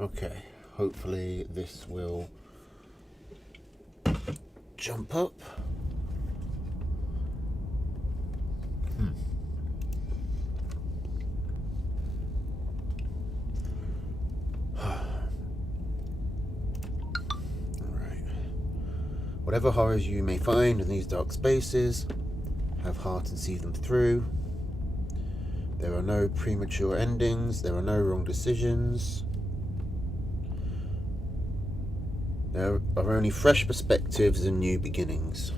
Okay, hopefully this will jump up. Alright. Whatever horrors you may find in these dark spaces, have heart and see them through. There are no premature endings, there are no wrong decisions. There are only fresh perspectives and new beginnings.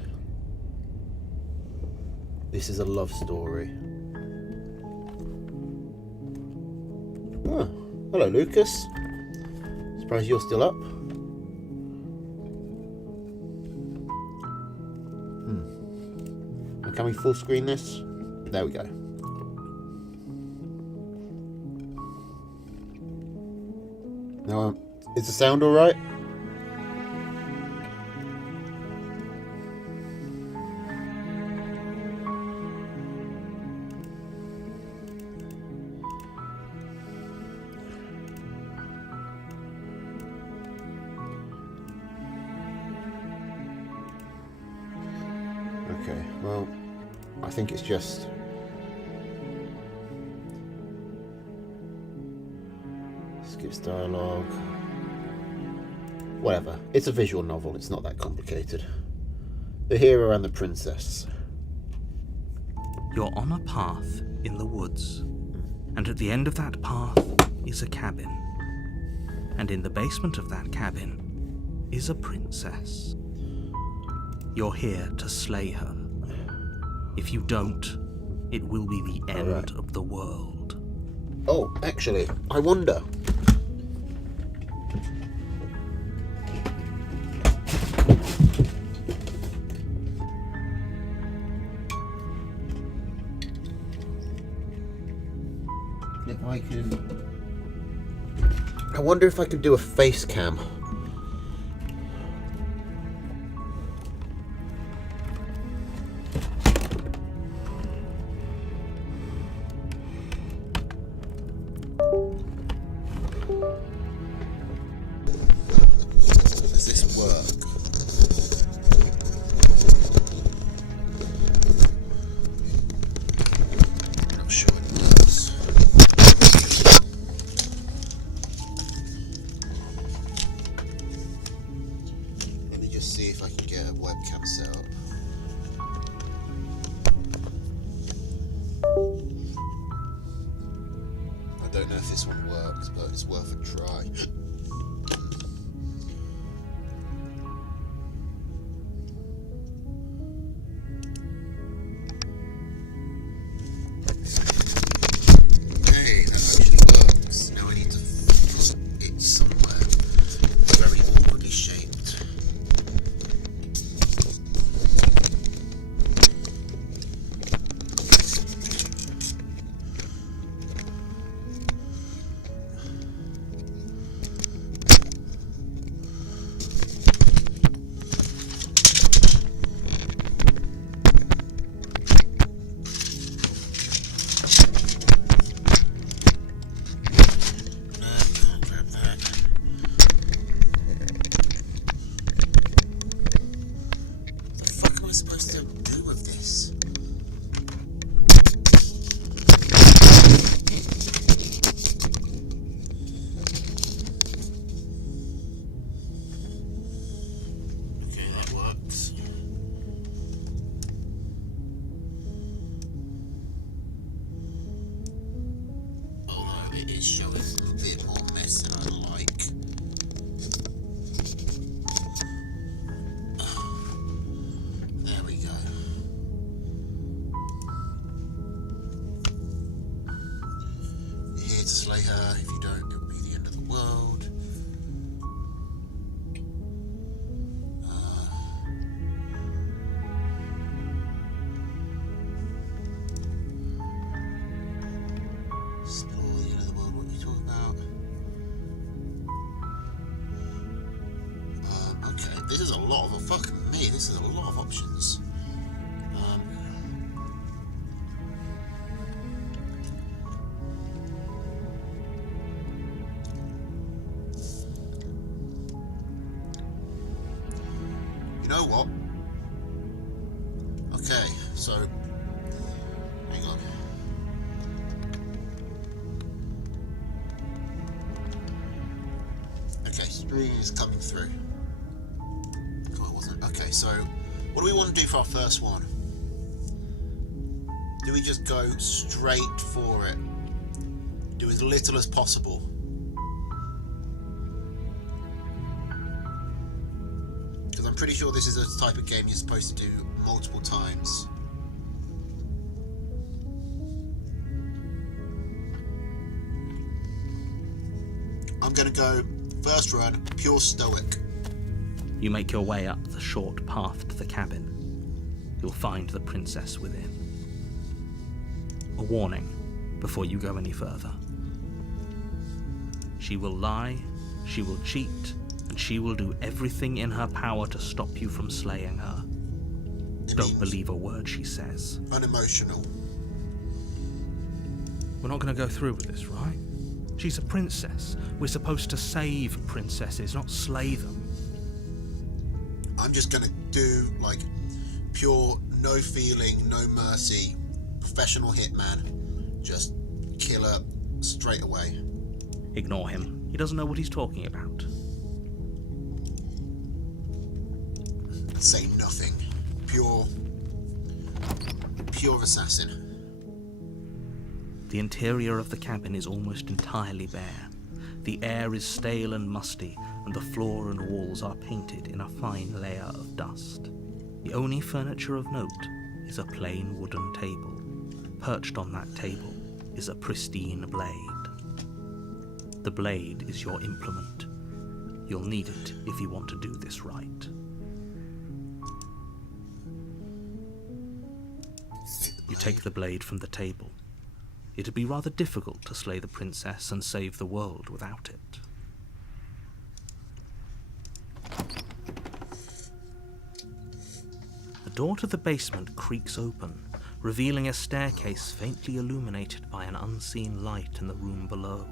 This is a love story. Oh, hello Lucas. Surprised you're still up. And can we full screen this? There we go. Now, is the sound alright? Okay, well, I think it's just skips dialogue. Whatever. It's a visual novel, it's not that complicated. The hero and the princess. You're on a path in the woods, and at the end of that path is a cabin. And in the basement of that cabin is a princess. You're here to slay her. If you don't, it will be the end of the world. Oh, actually, I wonder. If I can... I wonder if I could do a face cam. Does this work? I'm not sure it does. Let me just see if I can get a webcam set up. I don't know if this one works, but it's worth a try. Hey, that actually works. Now I need to put it somewhere very awkwardly shaped. What am I supposed to do with this? Okay, that works. Although it is showing a bit more mess than I like. There we go. You're here to slay her. If you don't, it will be the end of the world. Explore the end of the world. What are you talking about? Okay, this is a lot of fucking me. This is a lot of options. know what? Okay, so hang on. Okay, screen is coming through. Oh, it wasn't. Okay, so what do we want to do for our first one? Do we just go straight for it? Do as little as possible? Because I'm pretty sure this is a type of game you're supposed to do multiple times. I'm going to go first run, pure stoic. You make your way up the short path to the cabin. You'll find the princess within. A warning before you go any further. She will lie, she will cheat, and she will do everything in her power to stop you from slaying her. Don't believe a word she says. Unemotional. We're not going to go through with this, right? She's a princess. We're supposed to save princesses, not slay them. I'm just going to do, like, pure, no feeling, no mercy, professional hitman. Just kill her straight away. Ignore him. He doesn't know what he's talking about. Say nothing. Pure assassin. The interior of the cabin is almost entirely bare. The air is stale and musty, and the floor and walls are painted in a fine layer of dust. The only furniture of note is a plain wooden table. Perched on that table is a pristine blade. The blade is your implement. You'll need it if you want to do this right. You take the blade from the table. It'd be rather difficult to slay the princess and save the world without it. The door to the basement creaks open, revealing a staircase faintly illuminated by an unseen light in the room below.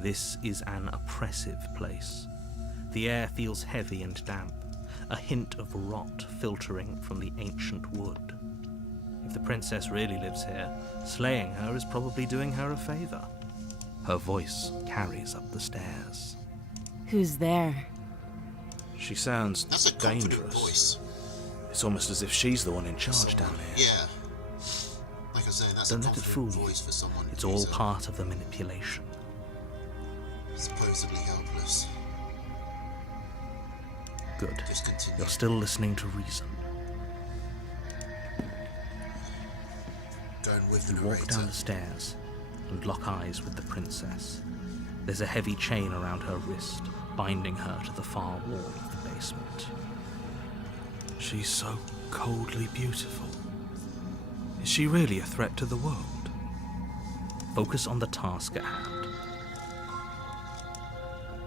This is an oppressive place. The air feels heavy and damp, a hint of rot filtering from the ancient wood. If the princess really lives here, slaying her is probably doing her a favor. Her voice carries up the stairs. Who's there? She sounds That's a confident dangerous. voice. It's almost as if she's the one in charge down here. Yeah. Like I was saying, that's Don't a let it fool confident you. voice for someone It's who's all part of the manipulation. supposedly helpless. Good. Just continue. You're still listening to reason. Going with the You walk down narrator. the stairs and lock eyes with the princess. There's a heavy chain around her wrist, binding her to the far wall of the basement. She's so coldly beautiful. Is she really a threat to the world? Focus on the task at hand.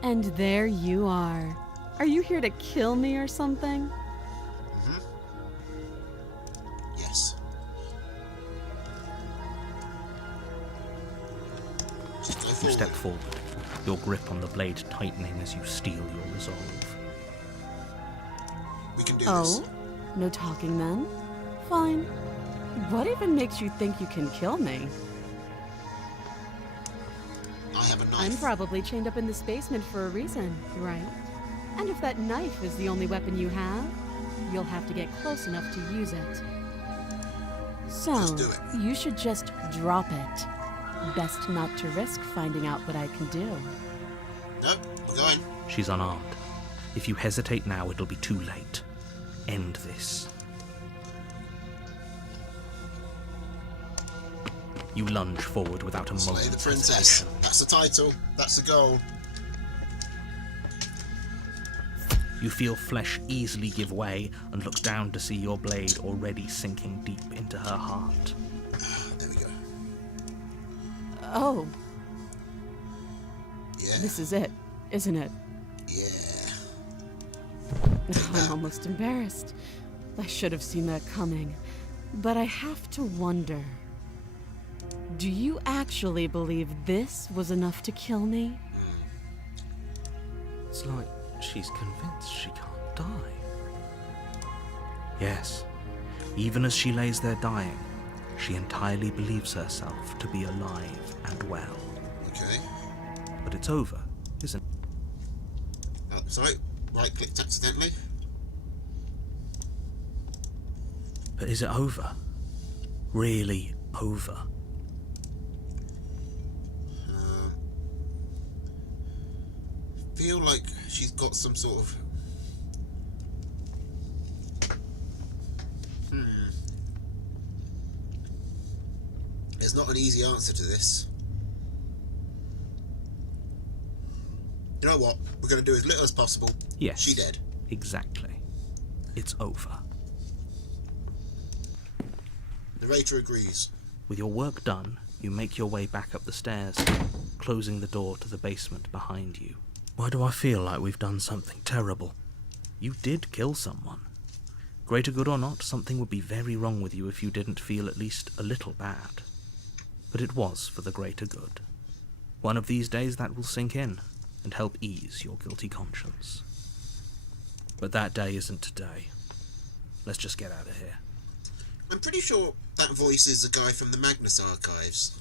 And there you are. Are you here to kill me or something? Yes. Just go You forward. step forward, your grip on the blade tightening as you steel your resolve. We can do Oh? this. No talking then? Fine. What even makes you think you can kill me? I have a knife. I'm probably chained up in this basement for a reason, right? And if that knife is the only weapon you have, you'll have to get close enough to use it. So, Just do it. you should just drop it. Best not to risk finding out what I can do. Nope, we're going. She's unarmed. If you hesitate now, it'll be too late. End this. You lunge forward without a Slay moment's the princess. hesitation. That's the title. That's the goal. You feel flesh easily give way and look down to see your blade already sinking deep into her heart. There we go. Oh, Yeah. this is it, isn't it? Yeah. I'm almost embarrassed. I should have seen that coming. But I have to wonder. Do you actually believe this was enough to kill me? It's like she's convinced she can't die. Yes, even as she lays there dying, she entirely believes herself to be alive and well. Okay. But it's over, isn't it? Oh, sorry. Right-clicked accidentally. But is it over? Really over? Feel like she's got some sort of... There's not an easy answer to this. You know what? We're going to do as little as possible. Yes. She dead. Exactly. It's over. Narrator agrees. With your work done, you make your way back up the stairs, closing the door to the basement behind you. Why do I feel like we've done something terrible? You did kill someone. Greater good or not, something would be very wrong with you if you didn't feel at least a little bad. But it was for the greater good. One of these days that will sink in and help ease your guilty conscience. But that day isn't today. Let's just get out of here. I'm pretty sure that voice is the guy from the Magnus Archives.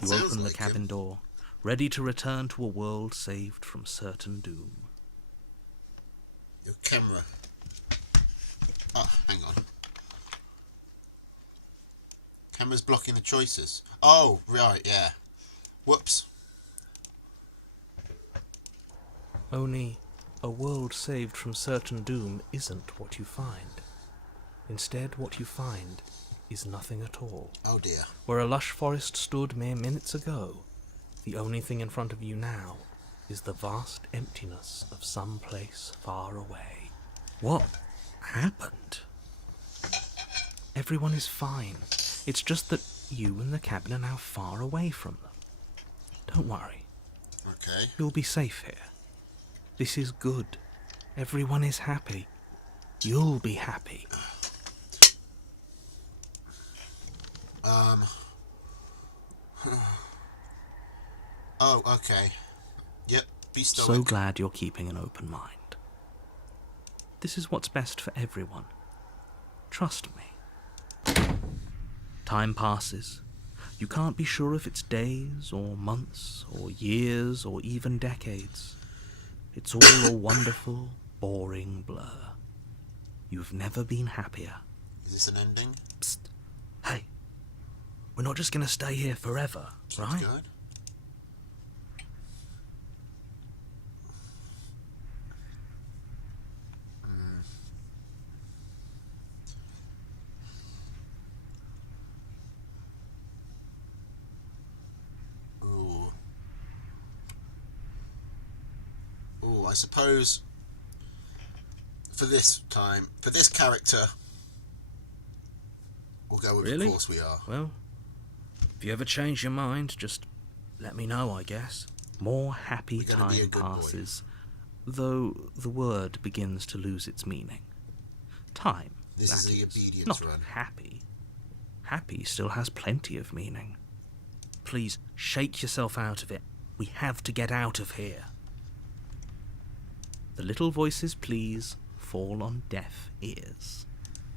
You Sounds open the like cabin him. door, ready to return to a world saved from certain doom. Your camera. Oh, hang on. Camera's blocking the choices. Oh, right, yeah. Whoops. Only a world saved from certain doom isn't what you find. Instead, what you find is nothing at all. Oh dear. Where a lush forest stood mere minutes ago, the only thing in front of you now is the vast emptiness of some place far away. What happened? Everyone is fine. It's just that you and the cabin are now far away from them. Don't worry. Okay. You'll be safe here. This is good. Everyone is happy. You'll be happy. Oh, okay. Yep, be stoic. So glad you're keeping an open mind. This is what's best for everyone. Trust me. Time passes. You can't be sure if it's days, or months, or years, or even decades. It's all a wonderful, boring blur. You've never been happier. Is this an ending? Psst. Hey. We're not just going to stay here forever, Sounds right? good. Ooh. Ooh, I suppose for this time, for this character, we'll go with Really? Of Course We Are. Well, if you ever change your mind, just let me know, I guess. More happy We're gonna be a time good boy. passes, though the word begins to lose its meaning. Time, This that is the is, obedience not run. happy. Happy still has plenty of meaning. Please, shake yourself out of it. We have to get out of here. The little voices' pleas fall on deaf ears.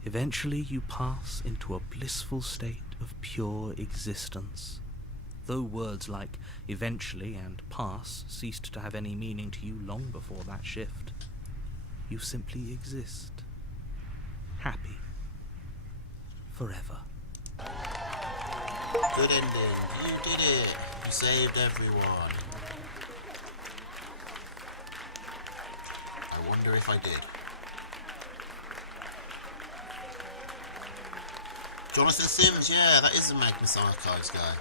Eventually you pass into a blissful state of pure existence. Though words like eventually and pass ceased to have any meaning to you long before that shift, you simply exist. Happy. Forever. Good ending. You did it. You saved everyone. I wonder if I did. Jonathan Sims, yeah, that is the Magnus Archives guy.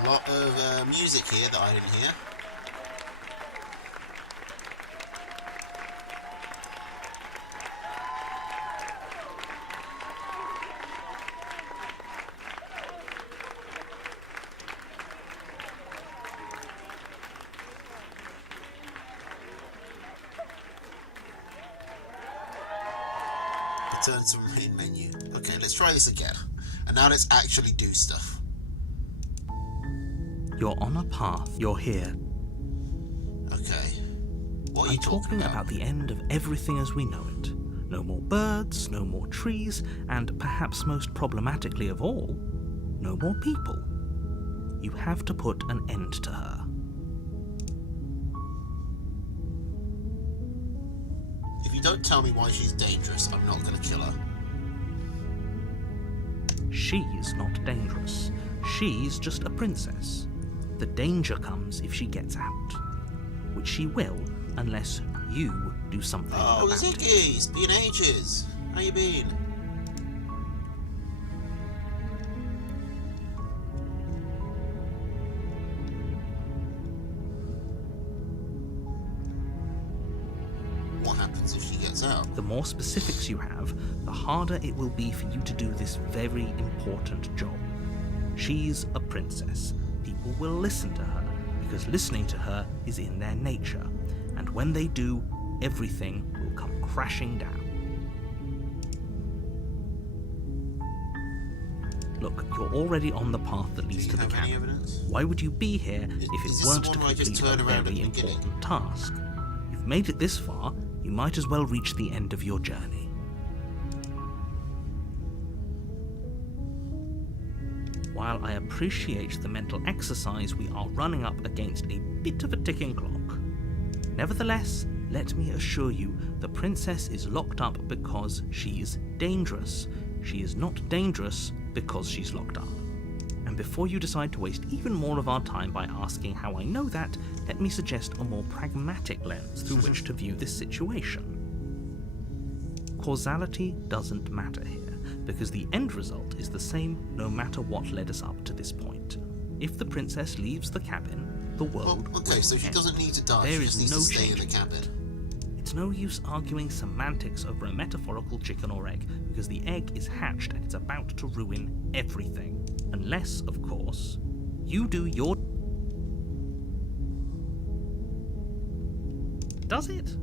A lot of music here that I didn't hear. Return to main menu. Okay, let's try this again. And now let's actually do stuff. You're on a path. You're here. Okay. What are I'm you talking about the end of everything as we know it. No more birds, no more trees, and perhaps most problematically of all, no more people. You have to put an end to her. If you don't tell me why she's dangerous, I'm not going to kill her. She's not dangerous. She's just a princess. The danger comes if she gets out, which she will unless you do something Oh, about it. Ziggy! It's been ages. How you been? What happens if she gets out? The more specifics you have, the harder it will be for you to do this very important job. She's a princess. People will listen to her, because listening to her is in their nature. And when they do, everything will come crashing down. Look, you're already on the path that leads Do to you the have any cabin. evidence? Why would you be here if is it this weren't the to one where I just complete a turn around at very the beginning? important task? You've made it this far, you might as well reach the end of your journey. While I appreciate the mental exercise, we are running up against a bit of a ticking clock. Nevertheless, let me assure you, the princess is locked up because she's dangerous. She is not dangerous because she's locked up. And before you decide to waste even more of our time by asking how I know that, let me suggest a more pragmatic lens through which to view this situation. Causality doesn't matter here, because the end result is the same no matter what led us up to this point. If the princess leaves the cabin, the world Well, okay, will so she end. doesn't need to die. There She is just needs no to stay in the changing cabin. that. It's no use arguing semantics over a metaphorical chicken or egg, because the egg is hatched and it's about to ruin everything. Unless, of course, you do your... Does it?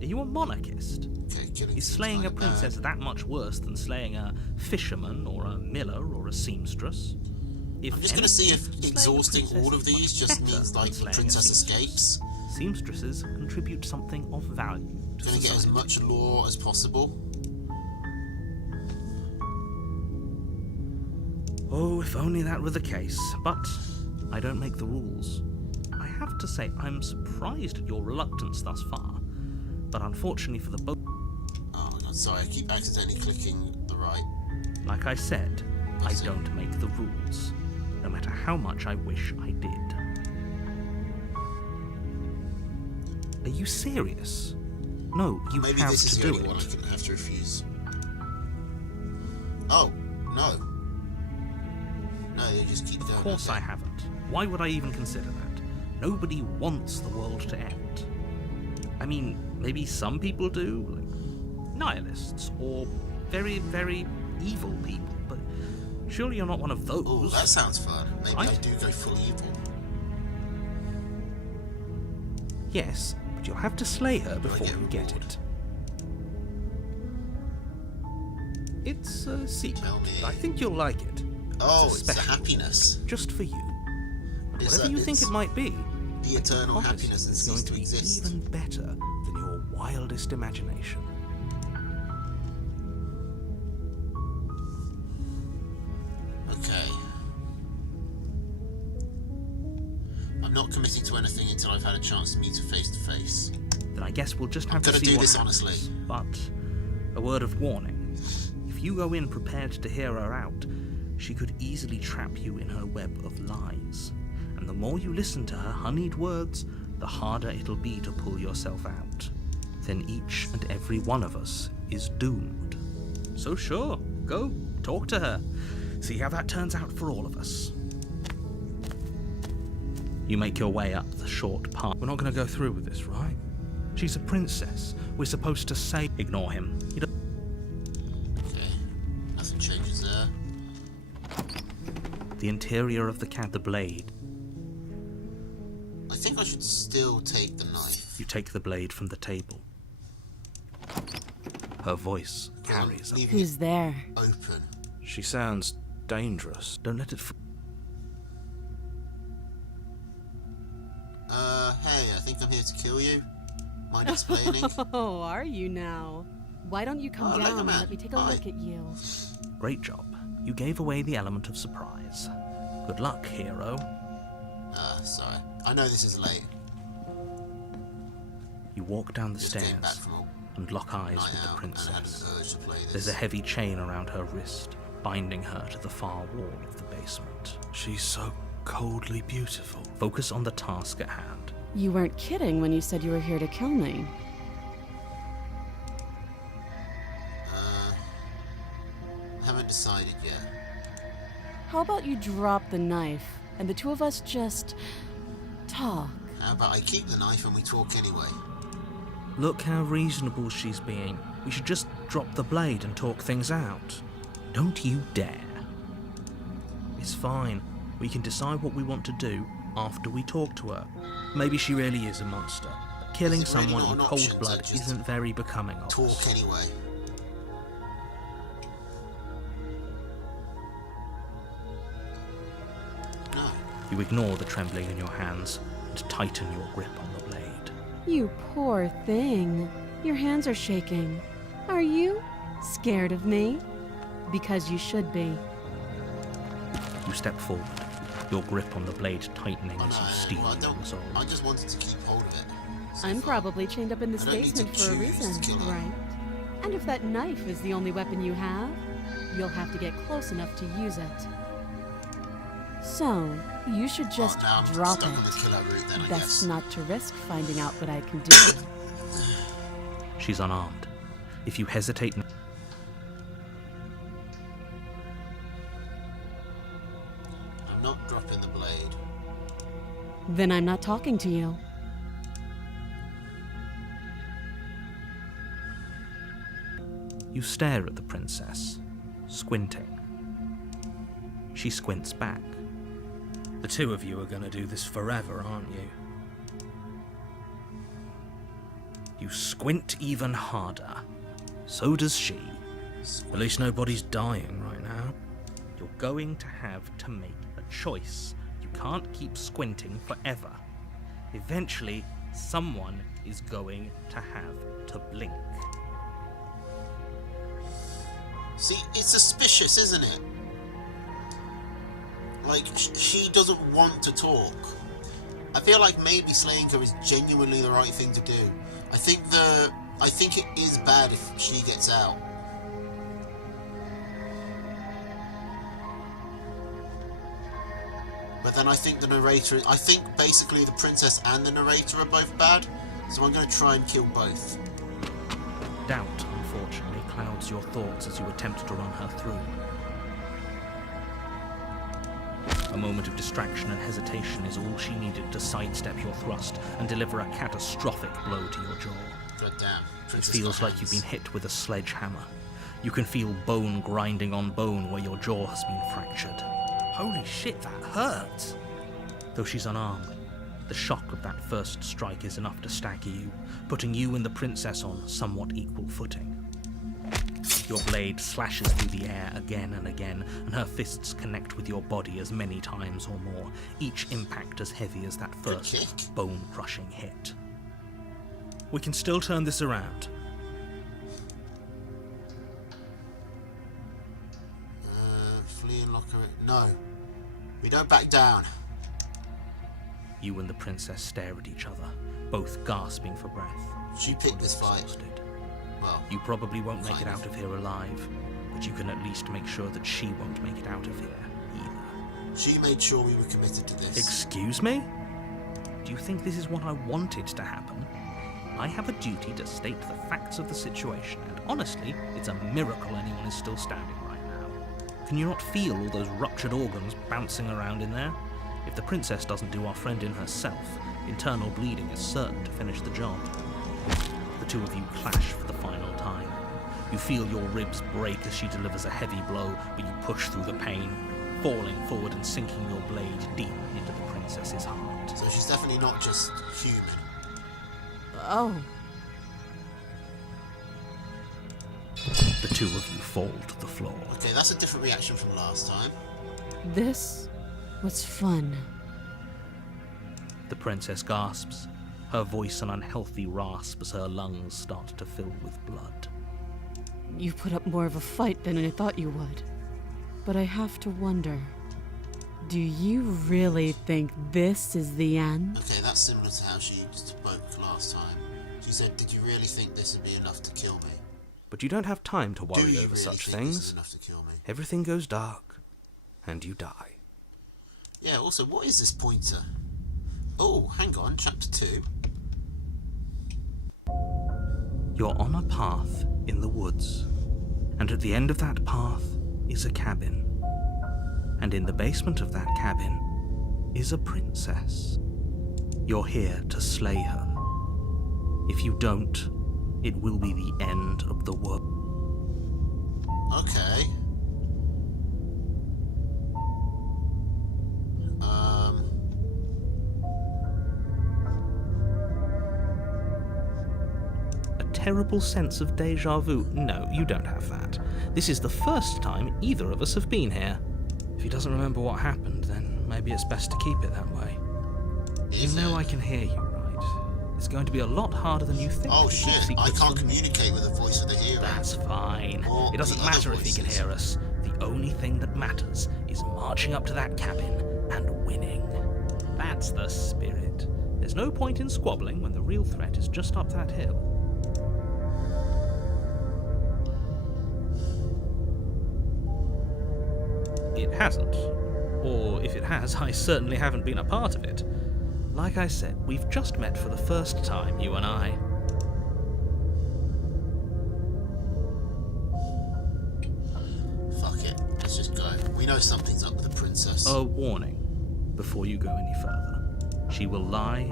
Are you a monarchist? Okay, killing Is seems slaying a kinda princess bad. that much worse than slaying a fisherman or a miller or a seamstress? If I'm just going to see if anything, slaying a exhausting princess all of is these much just better means than like the slaying a princess seamstress. escapes. Seamstresses contribute something of value to Going to get as society. much lore as possible. Oh, if only that were the case. But I don't make the rules. I have to say, I'm surprised at your reluctance thus far. But unfortunately for the both, Oh my god, sorry, I keep accidentally clicking the right. like I said, I That's it. don't make the rules. No matter how much I wish I did. Are you serious? No, you Maybe have this is to the do only one I it. can have to refuse. Oh, no. No, they just keep going. Of course I haven't. Why would I even consider that? Nobody wants the world to end. I mean, maybe some people do, like nihilists, or very, very evil people, but surely you're not one of those. Oh, that sounds fun. Maybe I Right? do go full evil. Yes, but you'll have to slay her I before get you get reward? it. It's a secret, Tell me. but I think you'll like it. Oh, It's a it's the special happiness. Just for you. Is Whatever that- you think it's it might be, The eternal promise happiness that it's going ceased to to be exist. even better than your wildest imagination. Okay. I'm not committing to anything until I've had a chance to meet her face to face. Then I guess we'll just have to gonna see do what this happens. honestly. But a word of warning: if you go in prepared to hear her out, she could easily trap you in her web of lies. And the more you listen to her honeyed words, the harder it'll be to pull yourself out. Then each and every one of us is doomed. So sure, go talk to her. See how that turns out for all of us. You make your way up the short path. We're not going to go through with this, right? She's a princess. We're supposed to say... Ignore him. He don't... Okay. Nothing changes there. The interior of the cat, the blade. I think I should still take the knife. You take the blade from the table. Her voice carries. Leaving Who's there? it open. She sounds dangerous. Don't let it... I'm here to kill you. Mind explaining? Oh, are you now? Why don't you come Oh, down Lego and Man. let me take a Hi. look at you? Great job. You gave away the element of surprise. Good luck, hero. Sorry. I know this is late. You walk down the Just came back stairs from a and lock eyes night with the out and I had an princess. urge to play this. There's a heavy chain around her wrist, binding her to the far wall of the basement. She's so coldly beautiful. Focus on the task at hand. You weren't kidding when you said you were here to kill me. Haven't decided yet. How about you drop the knife and the two of us just talk? How about I keep the knife and we talk anyway? Look how reasonable she's being. We should just drop the blade and talk things out. Don't you dare. It's fine. We can decide what we want to do after we talk to her. Maybe she really is a monster. But killing Is it really someone not in an cold option to blood just isn't very becoming of Talk us. anyway. No. You ignore the trembling in your hands and tighten your grip on the blade. You poor thing. Your hands are shaking. Are you scared of me? Because you should be. You step forward, your grip on the blade tightening Oh, as you no, steel I your don't. resolve. I just wanted to keep hold of it. So I'm far. probably chained up in this I don't need to basement for a choose to reason, kill her. right? And if that knife is the only weapon you have, you'll have to get close enough to use it. So, you should just now I'm drop stuck on the it. killer route then, I Best guess. not to risk finding out what I can do. She's unarmed. If you hesitate, I'm not dropping the blade. Then I'm not talking to you. you stare at the princess, squinting. She squints back. The two of you are going to do this forever, aren't you? You squint even harder. So does she. At least nobody's dying right now. You're going to have to make a choice. You can't keep squinting forever. Eventually, someone is going to have to blink. See, it's suspicious, isn't it? Like, she doesn't want to talk. I feel like maybe slaying her is genuinely the right thing to do. I think it is bad if she gets out. But then I think basically the princess and the narrator are both bad, so I'm going to try and kill both. Doubt, unfortunately, clouds your thoughts as you attempt to run her through. A moment of distraction and hesitation is all she needed to sidestep your thrust and deliver a catastrophic blow to your jaw. God damn. It Princess feels got like you've been hands. hit with a sledgehammer. You can feel bone grinding on bone where your jaw has been fractured. Holy shit, that hurts! Though she's unarmed, the shock of that first strike is enough to stagger you, putting you and the princess on somewhat equal footing. Your blade slashes through the air again and again, and her fists connect with your body as many times or more, each impact as heavy as that Good first kick. bone-crushing hit. We can still turn this around. Flee and lock her in. No. We don't back down. You and the princess stare at each other, both gasping for breath. She picked this fight. Exhausted. Well, You probably won't make it Kind out of. of here alive, but you can at least make sure that she won't make it out of here either. she made sure we were committed to this. Excuse me? Do you think this is what I wanted to happen? I have a duty to state the facts of the situation, and honestly, it's a miracle anyone is still standing right now. Can you not feel all those ruptured organs bouncing around in there? If the princess doesn't do our friend in herself, internal bleeding is certain to finish the job. The two of you clash for the final time. You feel your ribs break as she delivers a heavy blow, but you push through the pain, falling forward and sinking your blade deep into the princess's heart. So she's definitely not just human. Oh, The two of you fall to the floor. Okay, that's a different reaction from last time. this was fun. The princess gasps. her voice an unhealthy rasp as her lungs start to fill with blood. You put up more of a fight than I thought you would. But I have to wonder, do you really think this is the end? Okay, that's similar to how she spoke last time. She said, "Did you really think this would be enough to kill me?" But you don't have time to Do worry you over really such think this is things. enough to kill me? Everything goes dark, and you die. Yeah, also, what is this pointer? Oh, hang on, chapter 2. You're on a path in the woods, and at the end of that path is a cabin. And in the basement of that cabin is a princess. You're here to slay her. If you don't, it will be the end of the world. Okay. A terrible sense of deja vu. No, you don't have that. This is the first time either of us have been here. If he doesn't remember what happened, then maybe it's best to keep it that way. You know I can hear you, right? It's going to be a lot harder than you think. Oh to keep shit, I secrets can't from me. communicate with the voice of the hero. That's fine. Or It doesn't the other matter if he can voices. hear us. The only thing that matters is marching up to that cabin and winning. That's the spirit. There's no point in squabbling when the real threat is just up that hill. It hasn't. Or if it has, I certainly haven't been a part of it. Like I said, we've just met for the first time, you and I. Fuck it, let's just go. We know something's up with the princess. A warning before you go any further. She will lie,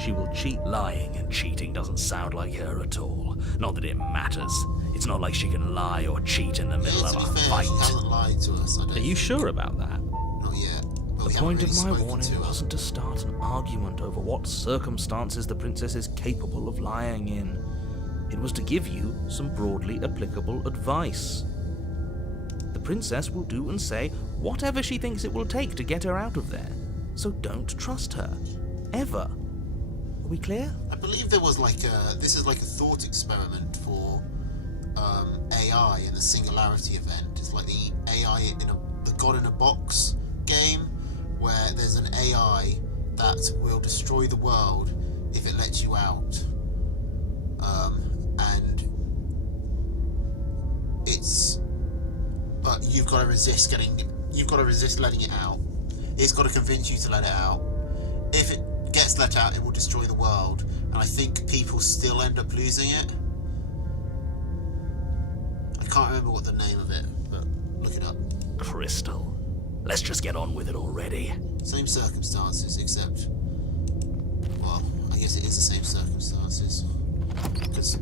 she will cheat. Lying and cheating doesn't sound like her at all. Not that it matters. It's not like she can lie or cheat in the middle Yeah, of to a be fair, fight. she hasn't lied to us, I don't Are you think. sure about that? Not yet. But The we point haven't of really my spoken warning to her. wasn't to start an argument over what circumstances the princess is capable of lying in. It was to give you some broadly applicable advice. The princess will do and say whatever she thinks it will take to get her out of there. So don't trust her. Ever. Are we clear? I believe there was this is like a thought experiment for AI in the Singularity event. It's like the AI in the God in a Box game, where there's an AI that will destroy the world if it lets you out. And but you've got to resist letting it out. It's got to convince you to let it out. If it gets let out, it will destroy the world, and I think people still end up losing it. I can't remember what the name of it, but look it up. Crystal. Let's just get on with it already. Same circumstances, except, well, I guess it is the same circumstances, because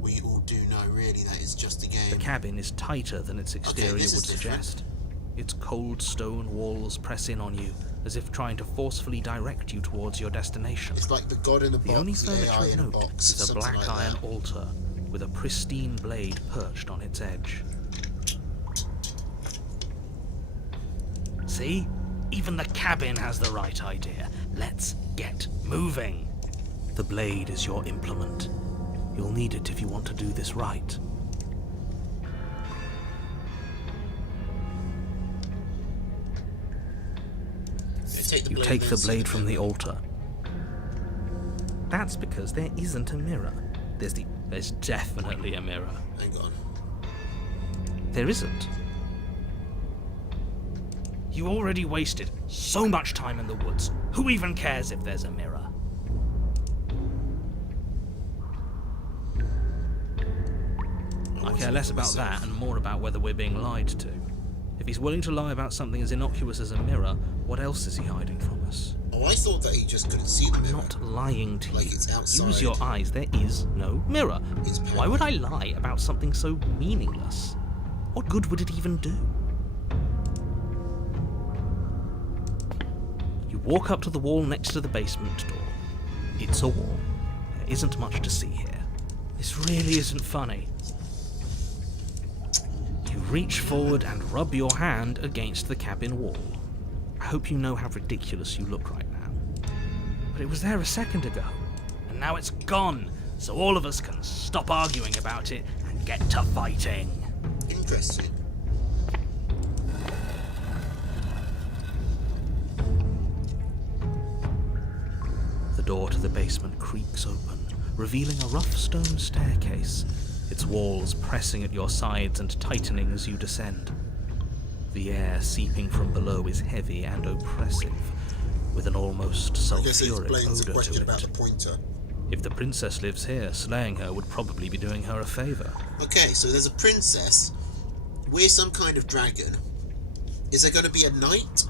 we all do know really that it's just a game. The cabin is tighter than its exterior this is would suggest. Its cold stone walls press in on you, as if trying to forcefully direct you towards your destination. It's like the God in a The box, only the furniture AI of in a note box, is a something black like iron that. altar with a pristine blade perched on its edge. See? Even the cabin has the right idea. Let's get moving. The blade is your implement. You'll need it if you want to do this right. You take the blade from the altar. That's because there isn't a mirror. There's definitely a mirror. Hang on. There isn't. You already wasted so much time in the woods. Who even cares if there's a mirror? I care less about that and more about whether we're being lied to. If he's willing to lie about something as innocuous as a mirror, what else is he hiding from us? Oh, I thought that he just couldn't see the I'm mirror. not lying to Like you. it's outside. Use your eyes. There is no mirror. It's Why would I lie about something so meaningless? What good would it even do? You walk up to the wall next to the basement door. It's a wall. There isn't much to see here. This really isn't funny. You reach forward and rub your hand against the cabin wall. I hope you know how ridiculous you look right now. But it was there a second ago. and now it's gone, so all of us can stop arguing about it and get to fighting. Interesting. The door to the basement creaks open, revealing a rough stone staircase, its walls pressing at your sides and tightening as you descend. The air seeping from below is heavy and oppressive, with an almost I guess it sulphuric explains the odor question to about the it. pointer. If the princess lives here, slaying her would probably be doing her a favor. Okay, so there's a princess. We're some kind of dragon. Is there going to be a knight?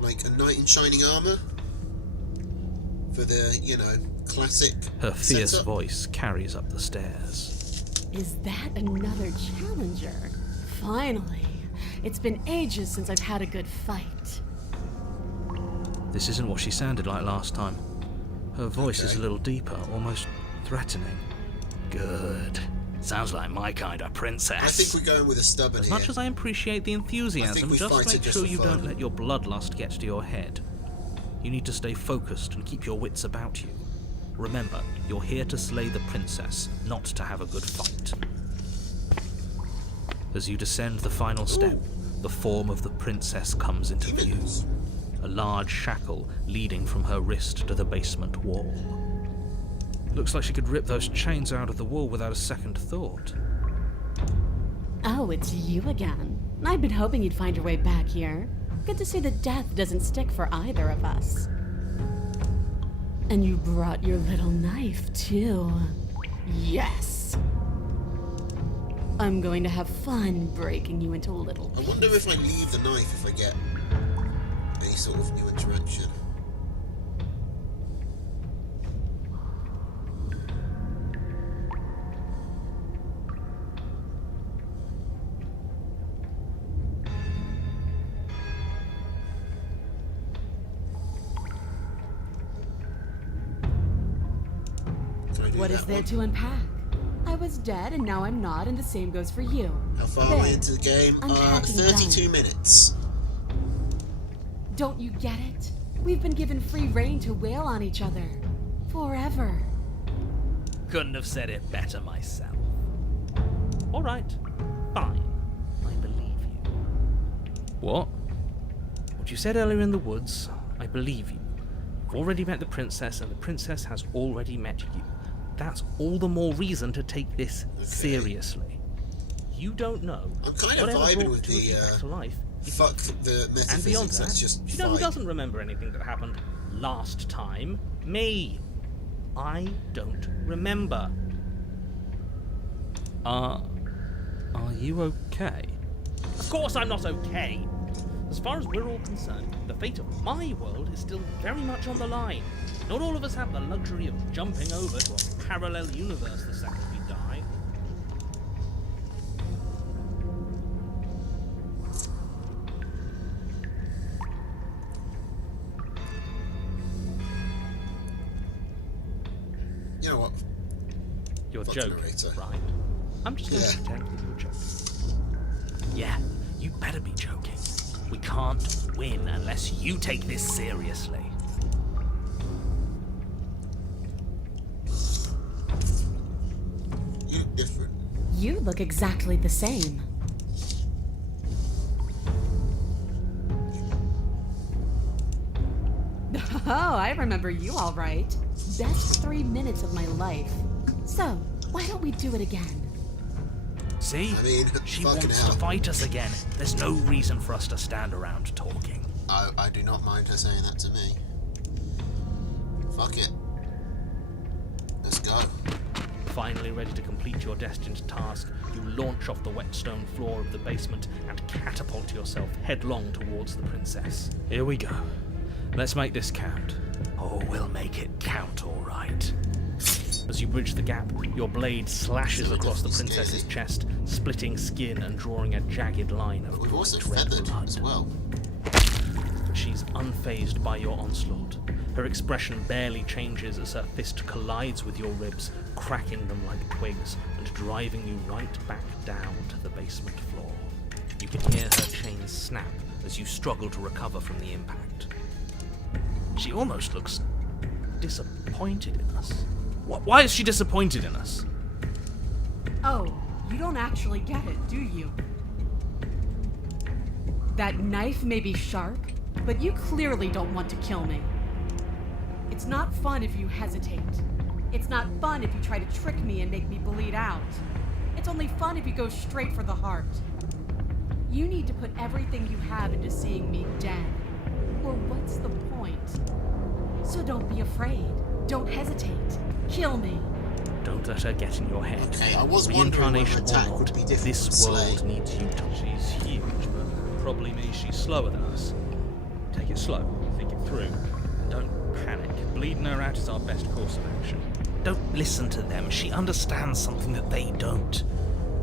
Like a knight in shining armor? For the, you know, classic Her fierce setup? voice carries up the stairs. Is that another challenger? Finally. It's been ages since I've had a good fight. This isn't what she sounded like last time. Her voice is a Okay. little deeper, almost threatening. Good. Sounds like my kind of princess. I think we're going with a stubborn As here. much as I appreciate the enthusiasm, we just fight it make just sure for you fun. don't let your bloodlust get to your head. You need to stay focused and keep your wits about you. Remember, you're here to slay the princess, not to have a good fight. As you descend the final step, the form of the princess comes into view. Demons. A large shackle leading from her wrist to the basement wall. Looks like she could rip those chains out of the wall without a second thought. Oh, it's you again. I'd been hoping you'd find your way back here. Good to see that death doesn't stick for either of us. And you brought your little knife, too. Yes! I'm going to have fun breaking you into little I wonder if I leave the knife if I get any sort of new interaction. Can I do What that is there one? to unpack? I was dead and now I'm not, and the same goes for you. How far am I There. into the game? Unpacking 32 done. minutes. Don't you get it? We've been given free rein to wail on each other. Forever. Couldn't have said it better myself. All right, fine. I believe you. What? What you said earlier in the woods, I believe you. You've already met the princess, and the princess has already met you. That's all the more reason to take this seriously. You don't know. I'm kind of whatever vibing brought with two of you the, back to life. Fuck the And beyond metaphysics, that, that's just you know who fine. doesn't remember anything that happened last time? Me. I don't remember. Are you okay? Of course I'm not okay. As far as we're all concerned, the fate of my world is still very much on the line. Not all of us have the luxury of jumping over to a parallel universe the second we die. You know what? You're Fuck the joking, narrator. right? I'm just going to Yeah. pretend that you're joking. Yeah, you better be joking. We can't win unless you take this seriously. You look different. You look exactly the same. Oh, I remember you all right. Best 3 minutes of my life. So, why don't we do it again? See? I mean, She fucking wants hell. to fight us again. There's no reason for us to stand around talking. I do not mind her saying that to me. Fuck it. Let's go. Finally ready to complete your destined task, you launch off the wet stone floor of the basement and catapult yourself headlong towards the princess. Here we go. Let's make this count. Oh, we'll make it count, all right. As you bridge the gap, your blade slashes So it across the doesn't be princess's scary. chest, splitting skin and drawing a jagged line of We've also bright red feathered blood. as well. She's unfazed by your onslaught. Her expression barely changes as her fist collides with your ribs, cracking them like twigs and driving you right back down to the basement floor. You can hear her chains snap as you struggle to recover from the impact. She almost looks disappointed in us? Why is she disappointed in us? Oh, you don't actually get it, do you? That knife may be sharp, but you clearly don't want to kill me. It's not fun if you hesitate. It's not fun if you try to trick me and make me bleed out. It's only fun if you go straight for the heart. You need to put everything you have into seeing me dead. Or what's the point? So don't be afraid. Don't hesitate. Kill me. Don't let her get in your head. Okay, I was wondering whether Reincarnation attack or would not, be different this from Slay. world needs you to. She's huge, but probably means she's slower than us. Take it slow, think it through, and don't panic. Bleeding her out is our best course of action. Don't listen to them. She understands something that they don't.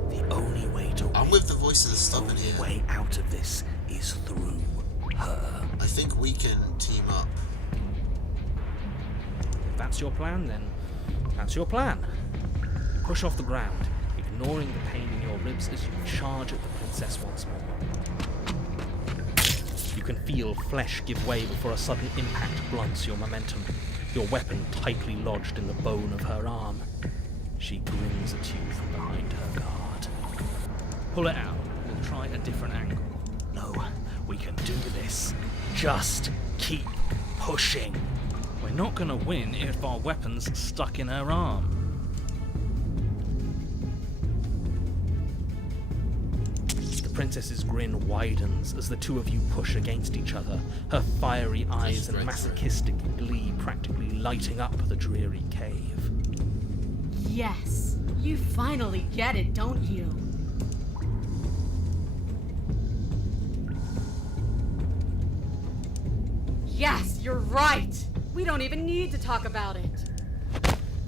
The only way to I'm win, with the voice of the the stubborn only here. way out of this is through her. I think we can team up. If that's your plan, then that's your plan. You push off the ground, ignoring the pain in your ribs as you charge at the princess once more. You can feel flesh give way before a sudden impact blunts your momentum, your weapon tightly lodged in the bone of her arm. She grins at you from behind her guard. Pull it out. We'll try a different angle. No, we can do this. Just keep pushing. We're not gonna win if our weapon's stuck in her arm. The princess's grin widens as the two of you push against each other, her fiery eyes and masochistic glee practically lighting up the dreary cave. Yes, you finally get it, don't you? Yes, you're right! We don't even need to talk about it.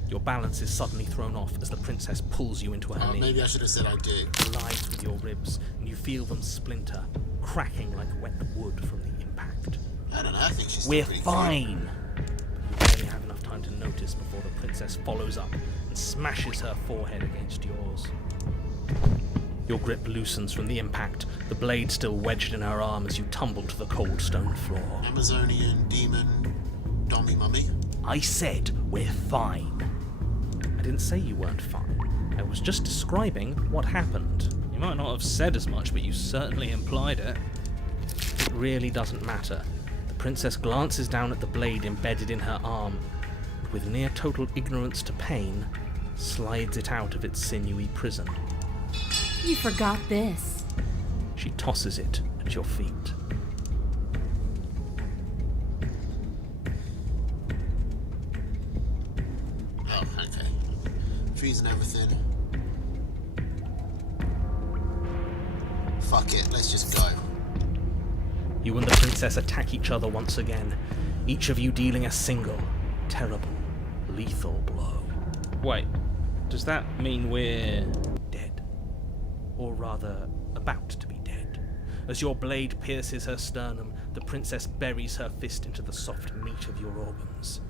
Your balance is suddenly thrown off as the princess pulls you into her knee. Maybe I should have said I did. Glides with your ribs, and you feel them splinter, cracking like wet wood from the impact. I don't know, I think she's still We're pretty fine! You barely have enough time to notice before the princess follows up and smashes her forehead against yours. Your grip loosens from the impact, the blade still wedged in her arm as you tumble to the cold stone floor. Amazonian demon Dommy Mummy. I said we're fine. I didn't say you weren't fine. I was just describing what happened. You might not have said as much, but you certainly implied it. It really doesn't matter. The princess glances down at the blade embedded in her arm, and with near total ignorance to pain, slides it out of its sinewy prison. You forgot this. She tosses it at your feet. Oh, okay. Trees and everything. Fuck it, let's just go. You and the princess attack each other once again, each of you dealing a single, terrible, lethal blow. Wait, does that mean we're dead? Or rather, about to be dead. As your blade pierces her sternum, the princess buries her fist into the soft meat of your organs.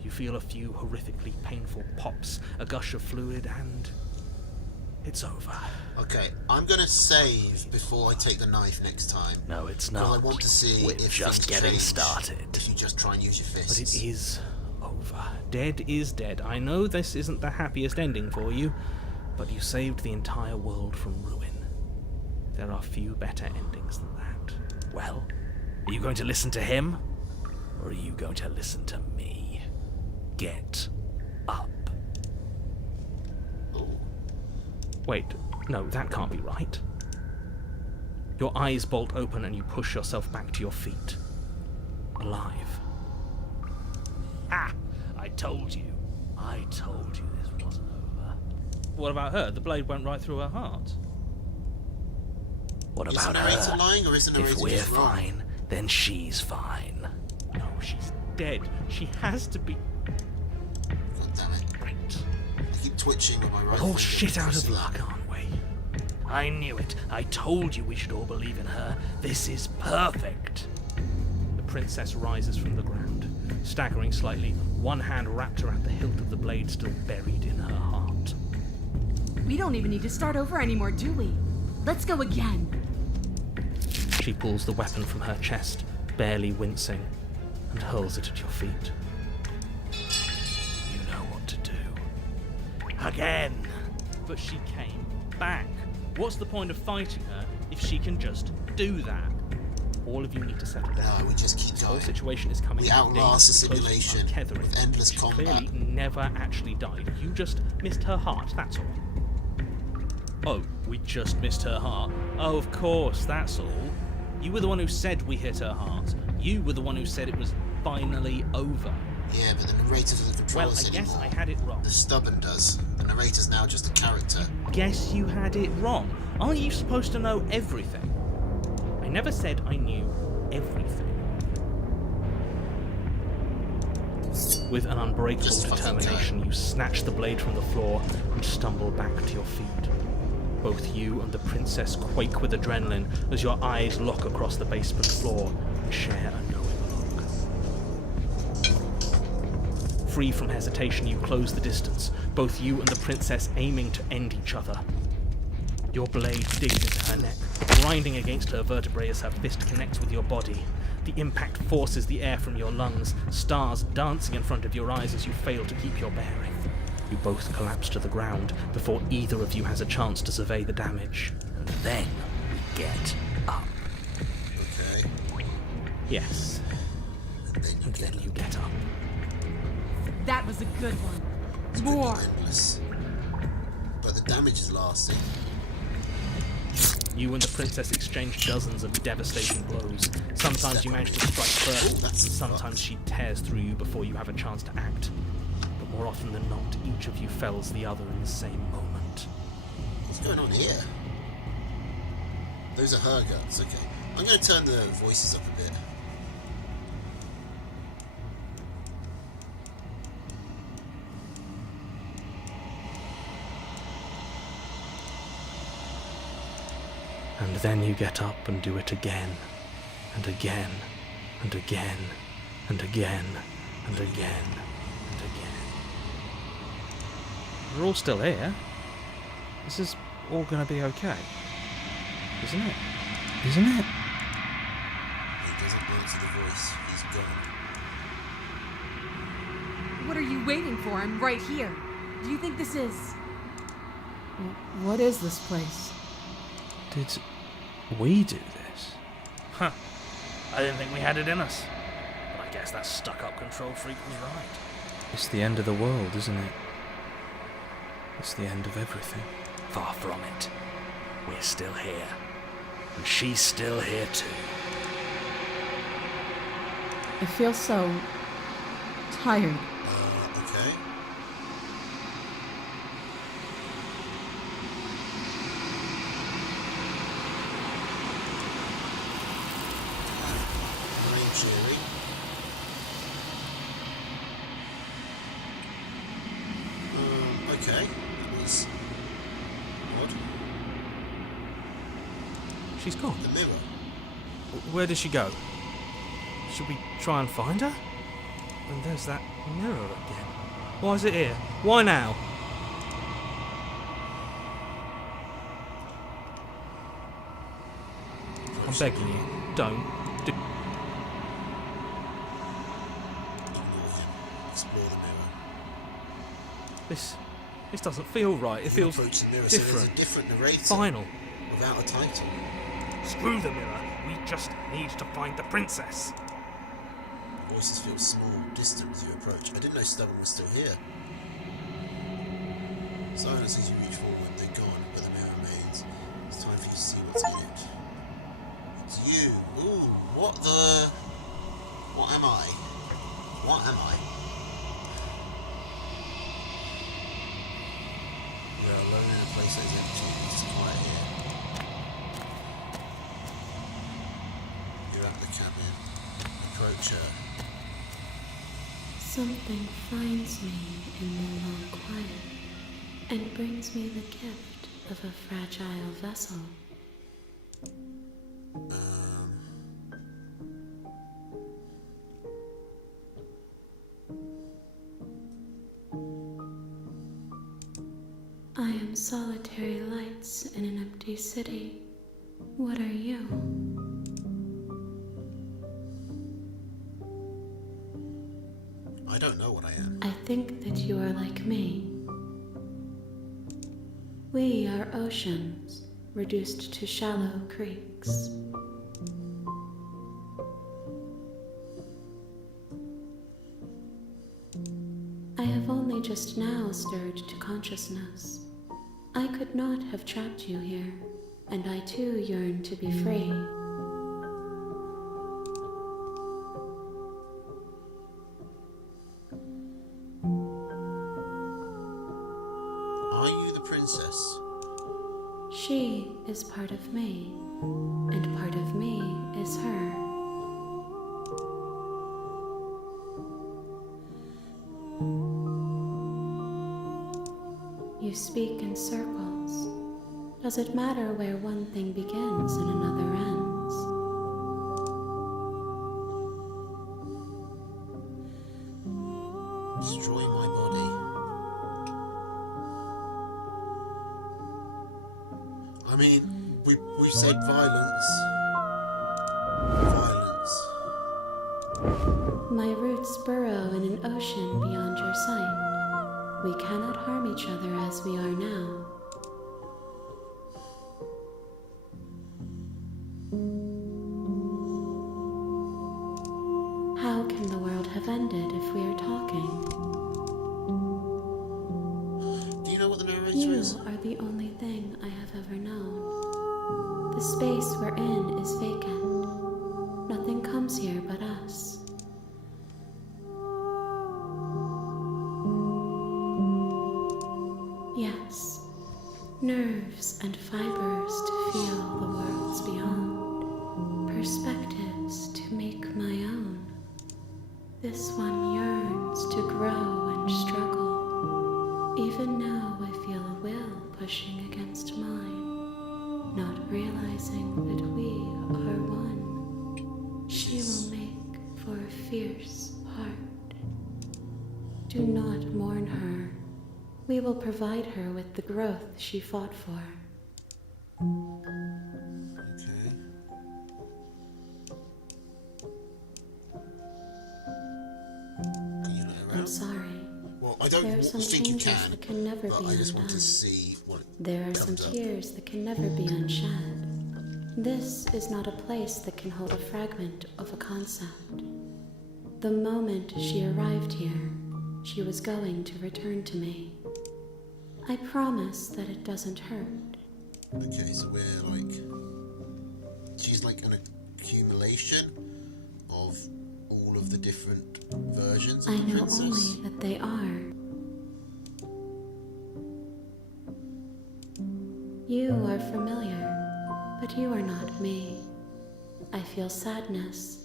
You feel a few horrifically painful pops, a gush of fluid, and it's over. Okay, I'm gonna save before I take the knife next time. No, it's Because I not. want to see We're if just things getting change started. If you just try and use your fists. But it is over. Dead is dead. I know this isn't the happiest ending for you, but you saved the entire world from ruin. There are few better endings than that. Well, are you going to listen to him? Or are you going to listen to me? Get up. Wait, no, that can't be right. Your eyes bolt open and you push yourself back to your feet. Alive. Ah! I told you. I told you this wasn't over. What about her? The blade went right through her heart. What Is the about narrator her? lying or is the narrator If we're just wrong? fine, then she's fine. No, she's dead. She has to be. God damn it. Right. I keep twitching with my right Oh, finger. shit out of See? luck, aren't we? I knew it. I told you we should all believe in her. This is perfect. The princess rises from the ground, staggering slightly, one hand wrapped around the hilt of the blade still buried in her heart. We don't even need to start over anymore, do we? Let's go again. She pulls the weapon from her chest, barely wincing, and hurls it at your feet. Again. But she came back. What's the point of fighting her if she can just do that? All of you need to settle down. No, we just keep This whole going. situation is coming We outlast the dangerously close to simulation untethering. with endless She combat. clearly never actually died. You just missed her heart, that's all. Oh, we just missed her heart. Oh, of course, that's all. You were the one who said we hit her heart. You were the one who said it was finally over. Yeah, but the narrator doesn't control Well, us I guess anymore. I had it wrong. The stubborn does. The narrator's now just a character. Guess you had it wrong. Aren't you supposed to know everything? I never said I knew everything. With an unbreakable Just fucking determination, you snatch the blade from the floor and stumble back to your feet. Both you and the princess quake with adrenaline as your eyes lock across the basement floor and share a knowing look. Free from hesitation, you close the distance, both you and the princess aiming to end each other. Your blade digs into her neck, grinding against her vertebrae as her fist connects with your body. The impact forces the air from your lungs, stars dancing in front of your eyes as you fail to keep your bearing. You both collapse to the ground before either of you has a chance to survey the damage. And then we get up. Okay. Yes, And then you and get then you get up. That was a good one. It's gonna be More. endless. But the damage is lasting. You and the princess exchange dozens of devastating blows. Sometimes you manage to strike first, That's sometimes she tears through you before you have a chance to act. But more often than not, each of you fells the other in the same moment. What's going on here? Those are her guts, okay. I'm going to turn the voices up a bit. And then you get up and do it again, and again, and again, and again, and again, and again. We're all still here. This is all gonna be okay. Isn't it? Isn't it? He doesn't answer the voice. He's gone. What are you waiting for? I'm right here. Do you think this is... What is this place? Did we do this? Huh. I didn't think we had it in us. But I guess that stuck-up control freak was right. It's the end of the world, isn't it? It's the end of everything. Far from it. We're still here. And she's still here too. I feel so tired. Okay. Very cheery. Okay. That was odd. She's gone. The mirror. Where did she go? Should we try and find her? And there's that mirror again. Why is it here? Why now? I'm begging you, don't. Ignore him. Explore the mirror. This doesn't feel right. It You feels approach the mirror, so there's different. a different narrator. Final. Without a title. Screw the mirror. We just need to find the princess. Voices feel small, distant as you approach. I didn't know Stubborn was still here. Silence as you reach forward, they're gone, but the mirror remains. It's time for you to see what's in it. It's you. Ooh, what the... What am I? What am I? We are alone in a place that is empty. It's quiet here. You're at the cabin. Approach her. Something finds me in the long quiet and brings me the gift of a fragile vessel. I am solitary lights in an empty city. What are you? I don't know what I am. I think that you are like me. We are oceans, reduced to shallow creeks. I have only just now stirred to consciousness. I could not have trapped you here, and I too yearn to be free. Are you the princess? She is part of me, and part of me is her. You speak in circles. Does it matter where one thing begins and another ends? Destroy my body. I mean, we've said violence. Violence. My roots burrow in an ocean beyond your sight. We cannot harm each other as we are now. How can the world have ended if we are talking? Do you know what the narrator You is? are the only thing I have ever known. The space we're in is vacant. Nothing comes here but us. Yes, nerves and fibers to feel the worlds beyond, perspectives to make my own. This one yearns to grow and struggle. Even now I feel a will pushing against mine, not realizing that we are one. She will make for a fierce heart. Do not mourn her. We will provide her with the growth she fought for. Okay. Can you let her I'm out? sorry. Well, I don't There are some think you changes can, that can never but be I just want to undone. see what There are some comes up. tears that can never be unshed. This is not a place that can hold a fragment of a concept. The moment she arrived here, she was going to return to me. I promise that it doesn't hurt. Okay, so we're like... She's like an accumulation of all of the different versions of I the know princess. only that they are. You are familiar, but you are not me. I feel sadness,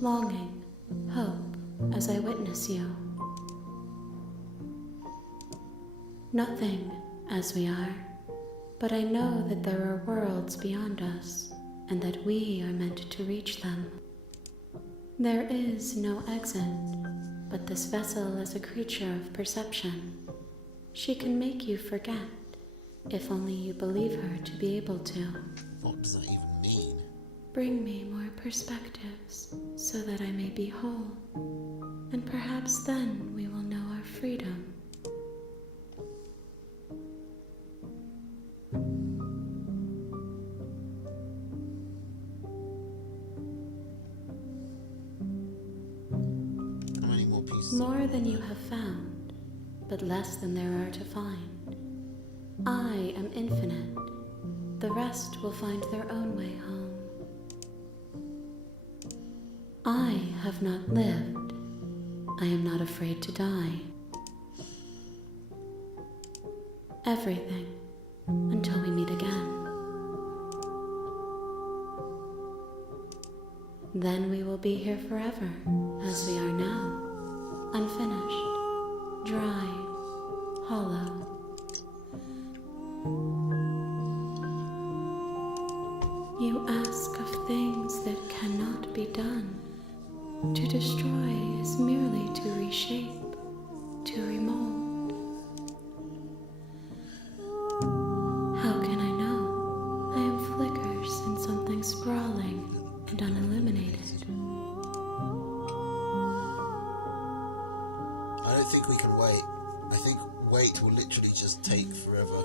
longing, hope as I witness you. Nothing as we are, but I know that there are worlds beyond us, and that we are meant to reach them. There is no exit, but this vessel is a creature of perception. She can make you forget, if only you believe her to be able to. What does that even mean? Bring me more perspectives, so that I may be whole, and perhaps then we will know our freedom. How many more pieces? More than you have found, but less than there are to find. I am infinite. The rest will find their own way home. I have not lived. I am not afraid to die. Everything, until we meet again. Then we will be here forever, as we are now. Unfinished, dry, hollow. You ask of things that cannot be done. To destroy is merely to reshape, to remold. How can I know? I am flickers in something sprawling and unilluminated. I don't think we can wait. I think wait will literally just take forever.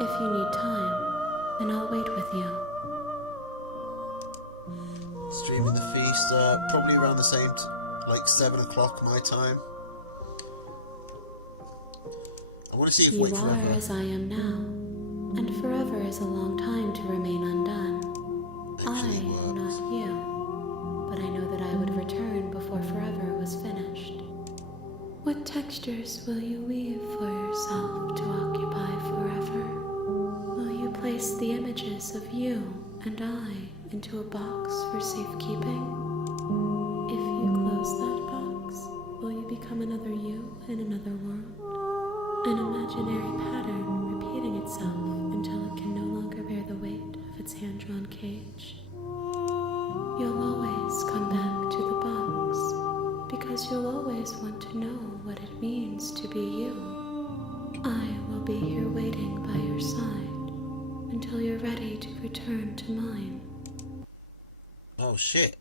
If you need time, then I'll wait with you. Streaming the feast, probably around the same, like 7 o'clock my time. I want to see if You Wait are Forever. as I am now, and forever is a long time to remain undone. I Actually am works. not you, but I know that I would return before forever was finished. What textures will you weave for yourself to occupy forever? Will you place the images of you and I into a box for safekeeping? If you close that box, will you become another you in another world? An imaginary pattern repeating itself until it can no longer bear the weight of its hand-drawn cage. You'll always come back to the box, because you'll always want to know what it means to be you. I will be here waiting by your side until you're ready to return to mine. Oh shit.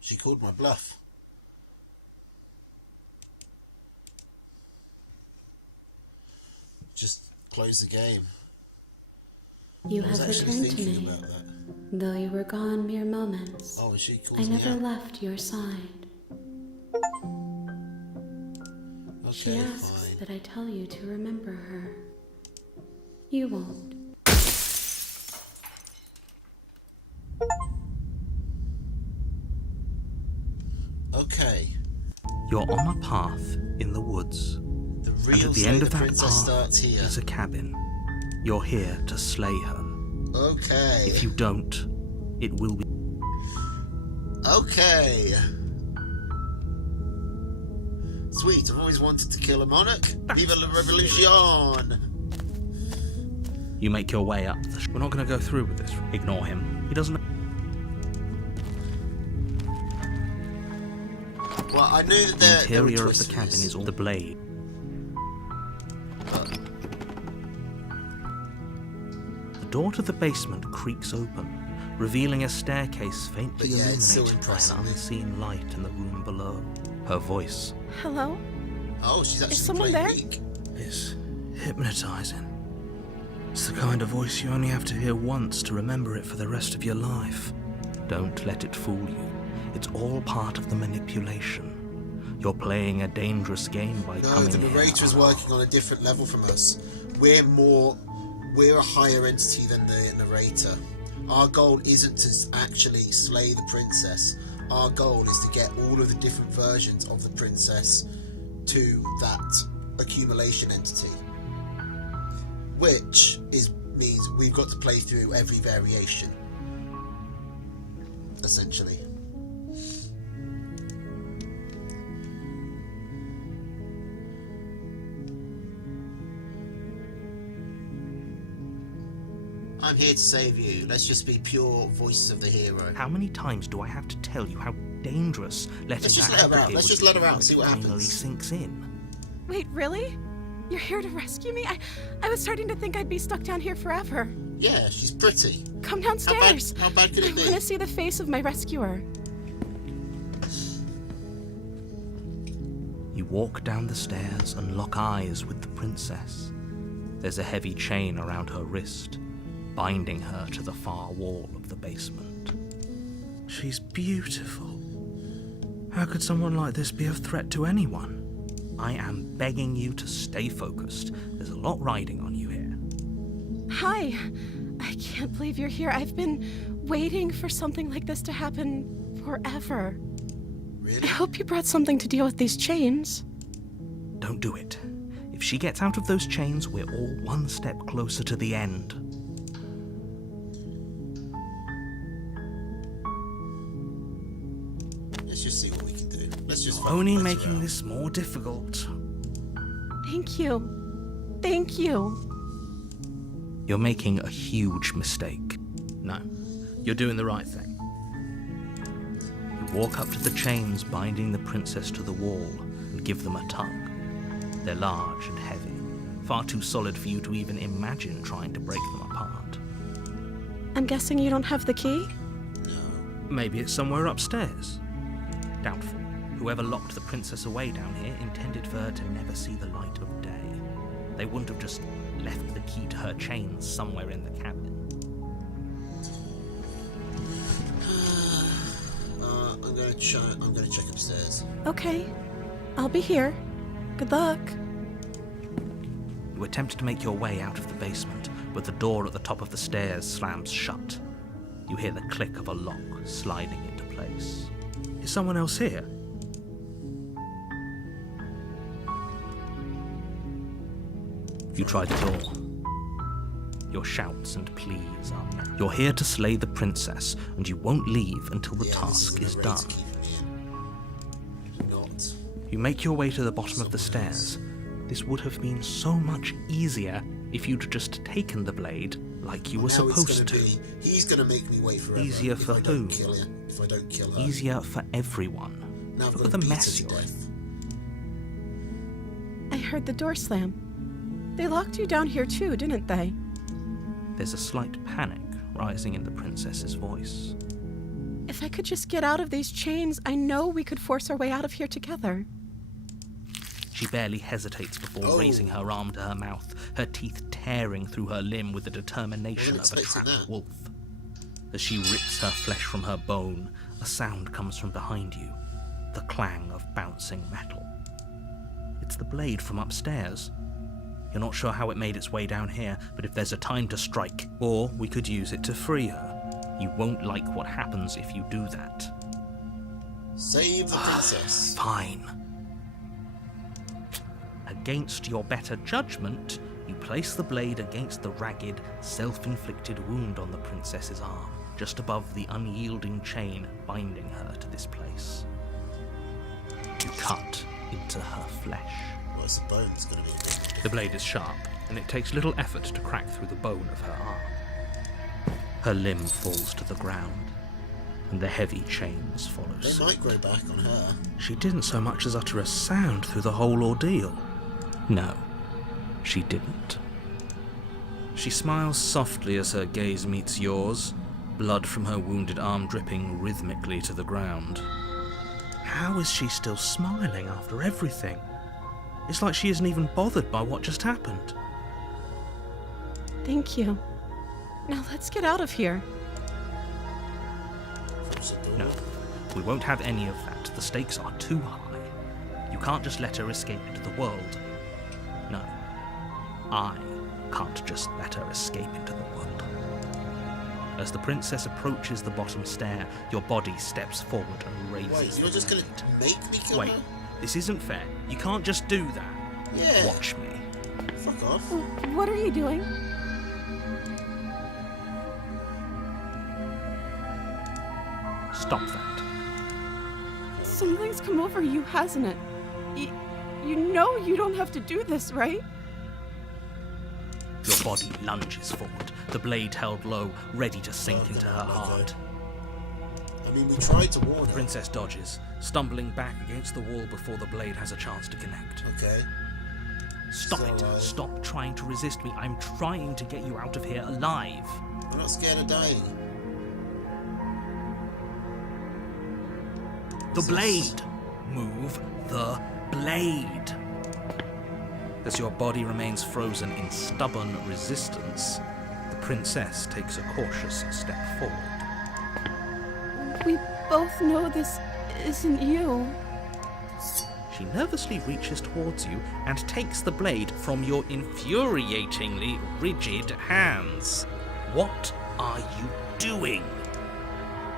She called my bluff. Just close the game. You I was have actually returned to thinking me, about that. though you were gone mere moments. Oh, she calls I me never out. left your side. She Okay, asks fine. that I tell you to remember her. You won't. Okay. You're on a path in the woods, The and real at the Slay end the of that Princess path starts here. is a cabin. You're here to slay her. Okay. If you don't, it will be. Okay. Sweet, I've always wanted to kill a monarch. Viva la revolution! You make your way up. We're not going to go through with this. Ignore him. He doesn't. Well, I knew that The there were interior of the cabin twisters. is all the blade. The door to the basement creaks open, revealing a staircase faintly But yeah, it's still illuminated by impressing an me. unseen light in the room below. Her voice Hello? Oh, she's actually someone playing there? weak. is hypnotizing. It's the kind of voice you only have to hear once to remember it for the rest of your life. Don't let it fool you. It's all part of the manipulation. You're playing a dangerous game by No, coming the here narrator is unarmed. working on a different level from us. We're a higher entity than the narrator. Our goal isn't to actually slay the princess. Our goal is to get all of the different versions of the princess to that accumulation entity. Which means we've got to play through every variation. Essentially. I'm here to save you. Let's just be pure voices of the hero. How many times do I have to tell you how dangerous letting Let's just that let her out. advocate Let's would just be let her out when and see it what finally happens. sinks in? Wait, really? You're here to rescue me? I was starting to think I'd be stuck down here forever. Yeah, she's pretty. Come downstairs. How bad could I it want to be? see the face of my rescuer. You walk down the stairs and lock eyes with the princess. There's a heavy chain around her wrist, binding her to the far wall of the basement. She's beautiful. How could someone like this be a threat to anyone? I am begging you to stay focused. There's a lot riding on you here. Hi. I can't believe you're here. I've been waiting for something like this to happen forever. Really? I hope you brought something to deal with these chains. Don't do it. If she gets out of those chains, we're all one step closer to the end. Let's just see what we can do. Let's just fucking Only let her making out. this more difficult. Thank you. Thank you. You're making a huge mistake. No, you're doing the right thing. You walk up to the chains binding the princess to the wall and give them a tug. They're large and heavy, far too solid for you to even imagine trying to break them apart. I'm guessing you don't have the key? Maybe it's somewhere upstairs. Doubtful. Whoever locked the princess away down here intended for her to never see the light of day. They wouldn't have just left the key to her chains somewhere in the cabin. I'm gonna check upstairs. Okay, I'll be here. Good luck. You attempt to make your way out of the basement, but the door at the top of the stairs slams shut. You hear the click of a lock sliding into place. Is someone else here? You try the door. Your shouts and pleas are met. You're here to slay the princess, and you won't leave until the task is done. Not. You make your way to the bottom of the stairs. This would have been so much easier if you'd just taken the blade like you were supposed to. He's gonna make me wait forever. Easier for whom? If I don't kill her. Easier for everyone. Now I've Look got at the to beat mess her to you're in. death. I heard the door slam. They locked you down here too, didn't they? There's a slight panic rising in the princess's voice. If I could just get out of these chains, I know we could force our way out of here together. She barely hesitates before Oh. raising her arm to her mouth, her teeth tearing through her limb with the determination of Wasn't a expecting trapped that. wolf. As she rips her flesh from her bone, a sound comes from behind you, the clang of bouncing metal. It's the blade from upstairs. You're not sure how it made its way down here, but if there's a time to strike, or we could use it to free her. You won't like what happens if you do that. Save the princess. Fine. Against your better judgment, you place the blade against the ragged, self-inflicted wound on the princess's arm, just above the unyielding chain binding her to this place. You cut into her flesh. Well, the bone's gonna be a bit. The blade is sharp, and it takes little effort to crack through the bone of her arm. Her limb falls to the ground, and the heavy chains follow They suit. might grow back on her. She didn't so much as utter a sound through the whole ordeal. No, she didn't. She smiles softly as her gaze meets yours, blood from her wounded arm dripping rhythmically to the ground. How is she still smiling after everything? It's like she isn't even bothered by what just happened. Thank you. Now let's get out of here. Close the door. No, we won't have any of that. The stakes are too high. You can't just let her escape into the world. No, I can't just let her escape into the world. As the princess approaches the bottom stair, your body steps forward and raises Wait, you're the just gonna blade. make me kill Wait, her? this isn't fair. You can't just do that. Yeah. Watch me. Fuck off. What are you doing? Stop that. Something's come over you, hasn't it? You know you don't have to do this, right? Your body lunges forward, the blade held low, ready to sink Oh, into no, her my heart. God. I mean, we tried to warn her. Princess dodges, stumbling back against the wall before the blade has a chance to connect. Okay. Stop So, it! Stop trying to resist me. I'm trying to get you out of here alive. I'm not scared of dying. The blade! Move the blade! As your body remains frozen in stubborn resistance, the princess takes a cautious step forward. We both know this isn't you. She nervously reaches towards you and takes the blade from your infuriatingly rigid hands. What are you doing?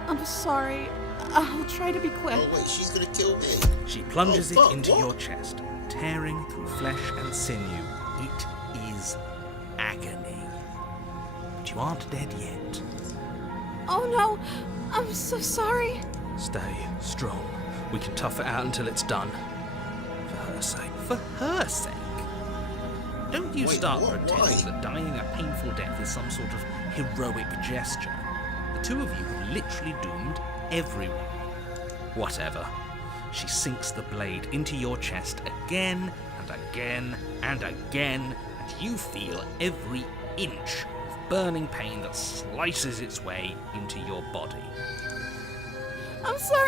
I'm sorry. I'll try to be quick. Oh wait, she's gonna kill me. She plunges Oh, fuck, it into what? your chest, tearing through flesh and sinew. It is agony. But you aren't dead yet. Oh no! I'm so sorry. Stay strong. We can tough it out until it's done. For her sake. For her sake? Don't you Wait, start what? pretending Why? that dying a painful death is some sort of heroic gesture. The two of you have literally doomed everyone. Whatever. She sinks the blade into your chest again and again and again, and you feel every inch of burning pain that slices its way into your body. I'm sorry.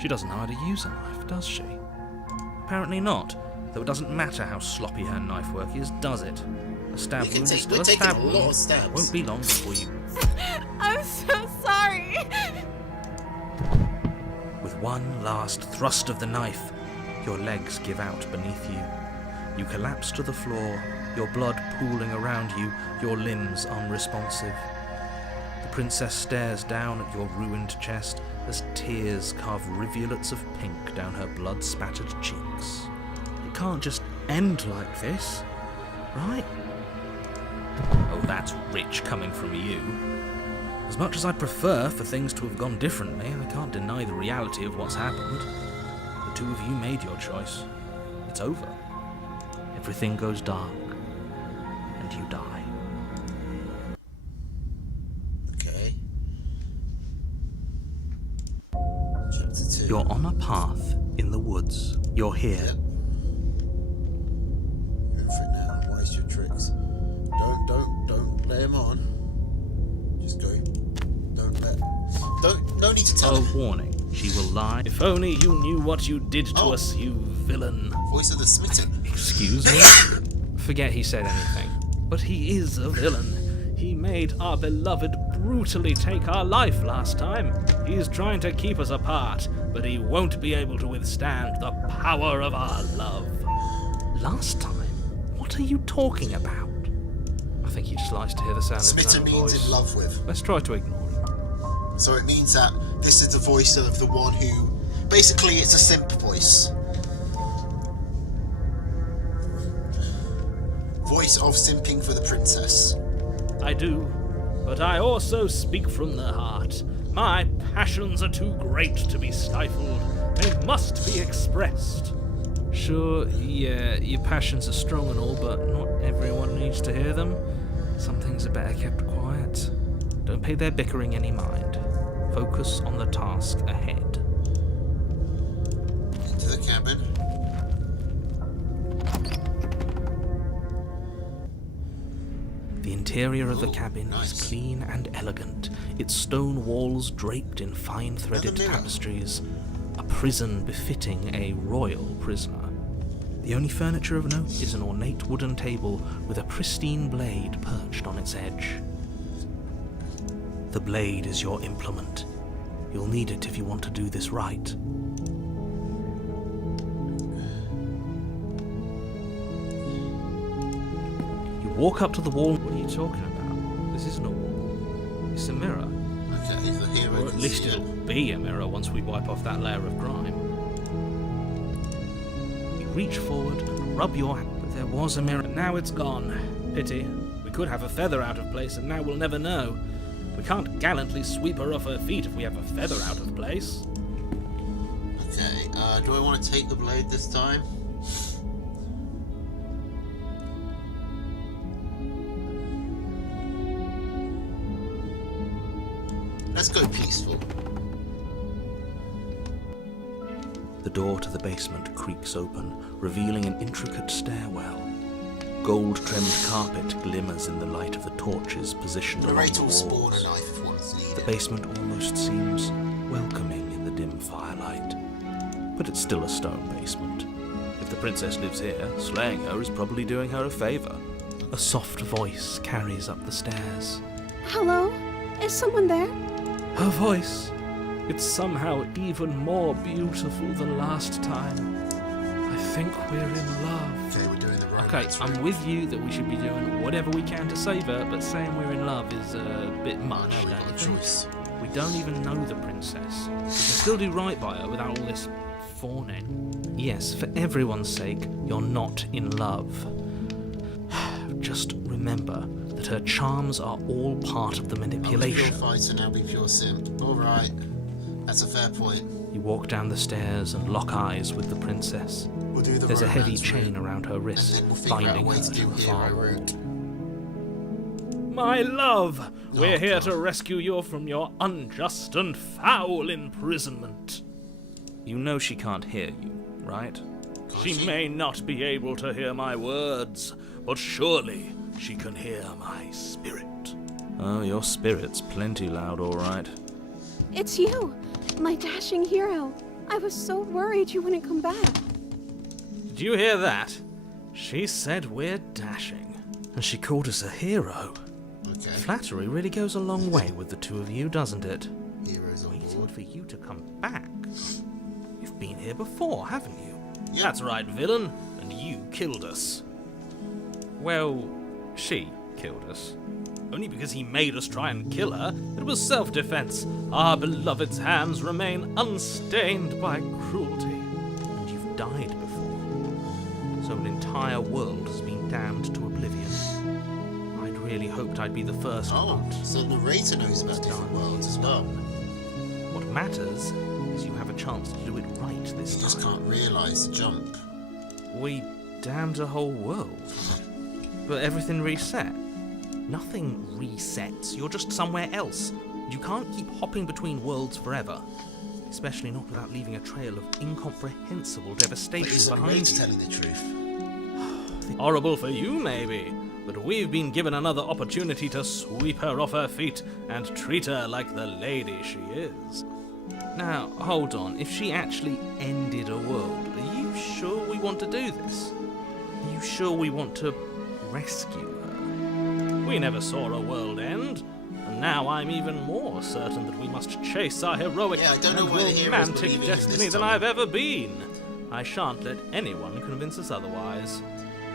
She doesn't know how to use a knife, does she? Apparently not. Though it doesn't matter how sloppy her knife work is, does it? A stab wound is still we're a taking stab a wound. lot of stabs. Won't be long before you... I'm so sorry. With one last thrust of the knife, your legs give out beneath you. You collapse to the floor, your blood pooling around you, your limbs unresponsive. The princess stares down at your ruined chest as tears carve rivulets of pink down her blood-spattered cheeks. It can't just end like this, right? Oh, that's rich coming from you. As much as I'd prefer for things to have gone differently, I can't deny the reality of what's happened. The two of you made your choice. It's over. Everything goes dark, and you die. Okay. Chapter 2. You're on a path in the woods. You're here. Yep. Go for it now. Wise your tricks. Don't let him on. Just go. No need to tell A him. warning. She will lie. If only you knew what you did to Oh. us, you villain. Voice of the smitten. Excuse me? Forget he said anything. But he is a villain. He made our beloved brutally take our life last time. He's trying to keep us apart, but he won't be able to withstand the power of our love. Last time? What are you talking about? I think he just likes to hear the sound of his Smitten own means voice. in love with. Let's try to ignore him. So it means that this is the voice of the one who... Basically, it's a simp voice. Voice of simping for the princess. I do, but I also speak from the heart. My passions are too great to be stifled. They must be expressed. Sure, yeah, your passions are strong and all, but not everyone needs to hear them. Some things are better kept quiet. Don't pay their bickering any mind. Focus on the task ahead. Into the cabin. The interior of the Ooh, cabin nice. is clean and elegant, its stone walls draped in fine threaded mirror. tapestries, a prison befitting a royal prisoner. The only furniture of note is an ornate wooden table with a pristine blade perched on its edge. The blade is your implement. You'll need it if you want to do this right. You walk up to the wall. What are you talking about? This isn't a wall. It's a mirror. Okay, the hero Or at can least see it. it'll be a mirror once we wipe off that layer of grime. You reach forward and rub your hand, but there was a mirror. Now it's gone. Pity. We could have a feather out of place, and now we'll never know. We can't gallantly sweep her off her feet if we have a feather out of place. Okay, do I want to take the blade this time? Let's go peaceful. The door to the basement creaks open, revealing an intricate stairwell. Gold-trimmed carpet glimmers in the light of the torches positioned along Narrator the will spawn a walls. knife if one's The needed. basement almost seems welcoming in the dim firelight. But it's still a stone basement. If the princess lives here, slaying her is probably doing her a favor. A soft voice carries up the stairs. Hello? Is someone there? Her voice. It's somehow even more beautiful than last time. I think we're in love. Okay, we're doing the right Okay, route. I'm with you that we should be doing whatever we can to save her, but saying we're in love is a bit much, Now we've don't got you a think? choice. We don't even know the princess. We can still do right by her without all this fawning. Yes, for everyone's sake, you're not in love. Just remember that her charms are all part of the I'm a pure manipulation. fighter, now be pure simp. Alright, that's a fair point. You walk down the stairs and lock eyes with the princess. We'll do the There's a heavy romance chain route, around her and wrist, then we'll figure out a binding way her to to do the hero farm. route. My love, we're Oh, here God. to rescue you from your unjust and foul imprisonment. You know she can't hear you, right? She may not be able to hear my words, but surely she can hear my spirit. Oh, your spirit's plenty loud, all right. It's you, my dashing hero. I was so worried you wouldn't come back. Did you hear that? She said we're dashing. And she called us a hero. Okay. Flattery really goes a long way with the two of you, doesn't it? Heroes on Waiting board. for you to come back. You've been here before, haven't you? Yep. That's right, villain. And you killed us. Well, she killed us. Only because he made us try and kill her. It was self-defense. Our beloved's hands remain unstained by cruelty. And you've died before. So an entire world has been damned to oblivion. I'd really hoped I'd be the first, Oh, but so the narrator knows about different worlds as well. what matters is you have a chance to do it right You this just time. can't realise the jump. We damned a whole world. But everything reset. Nothing resets. You're just somewhere else. You can't keep hopping between worlds forever. Especially not without leaving a trail of incomprehensible But devastation is the behind narrator you. telling the truth? Horrible for you, maybe. But we've been given another opportunity to sweep her off her feet and treat her like the lady she is. Now, hold on. If she actually ended a world, are you sure we want to do this? Are you sure we want to rescue her? We never saw a world end. And now I'm even more certain that we must chase our heroic Yeah, I don't know and why the heroes romantic believe in him destiny this than time. I've ever been. I shan't let anyone convince us otherwise.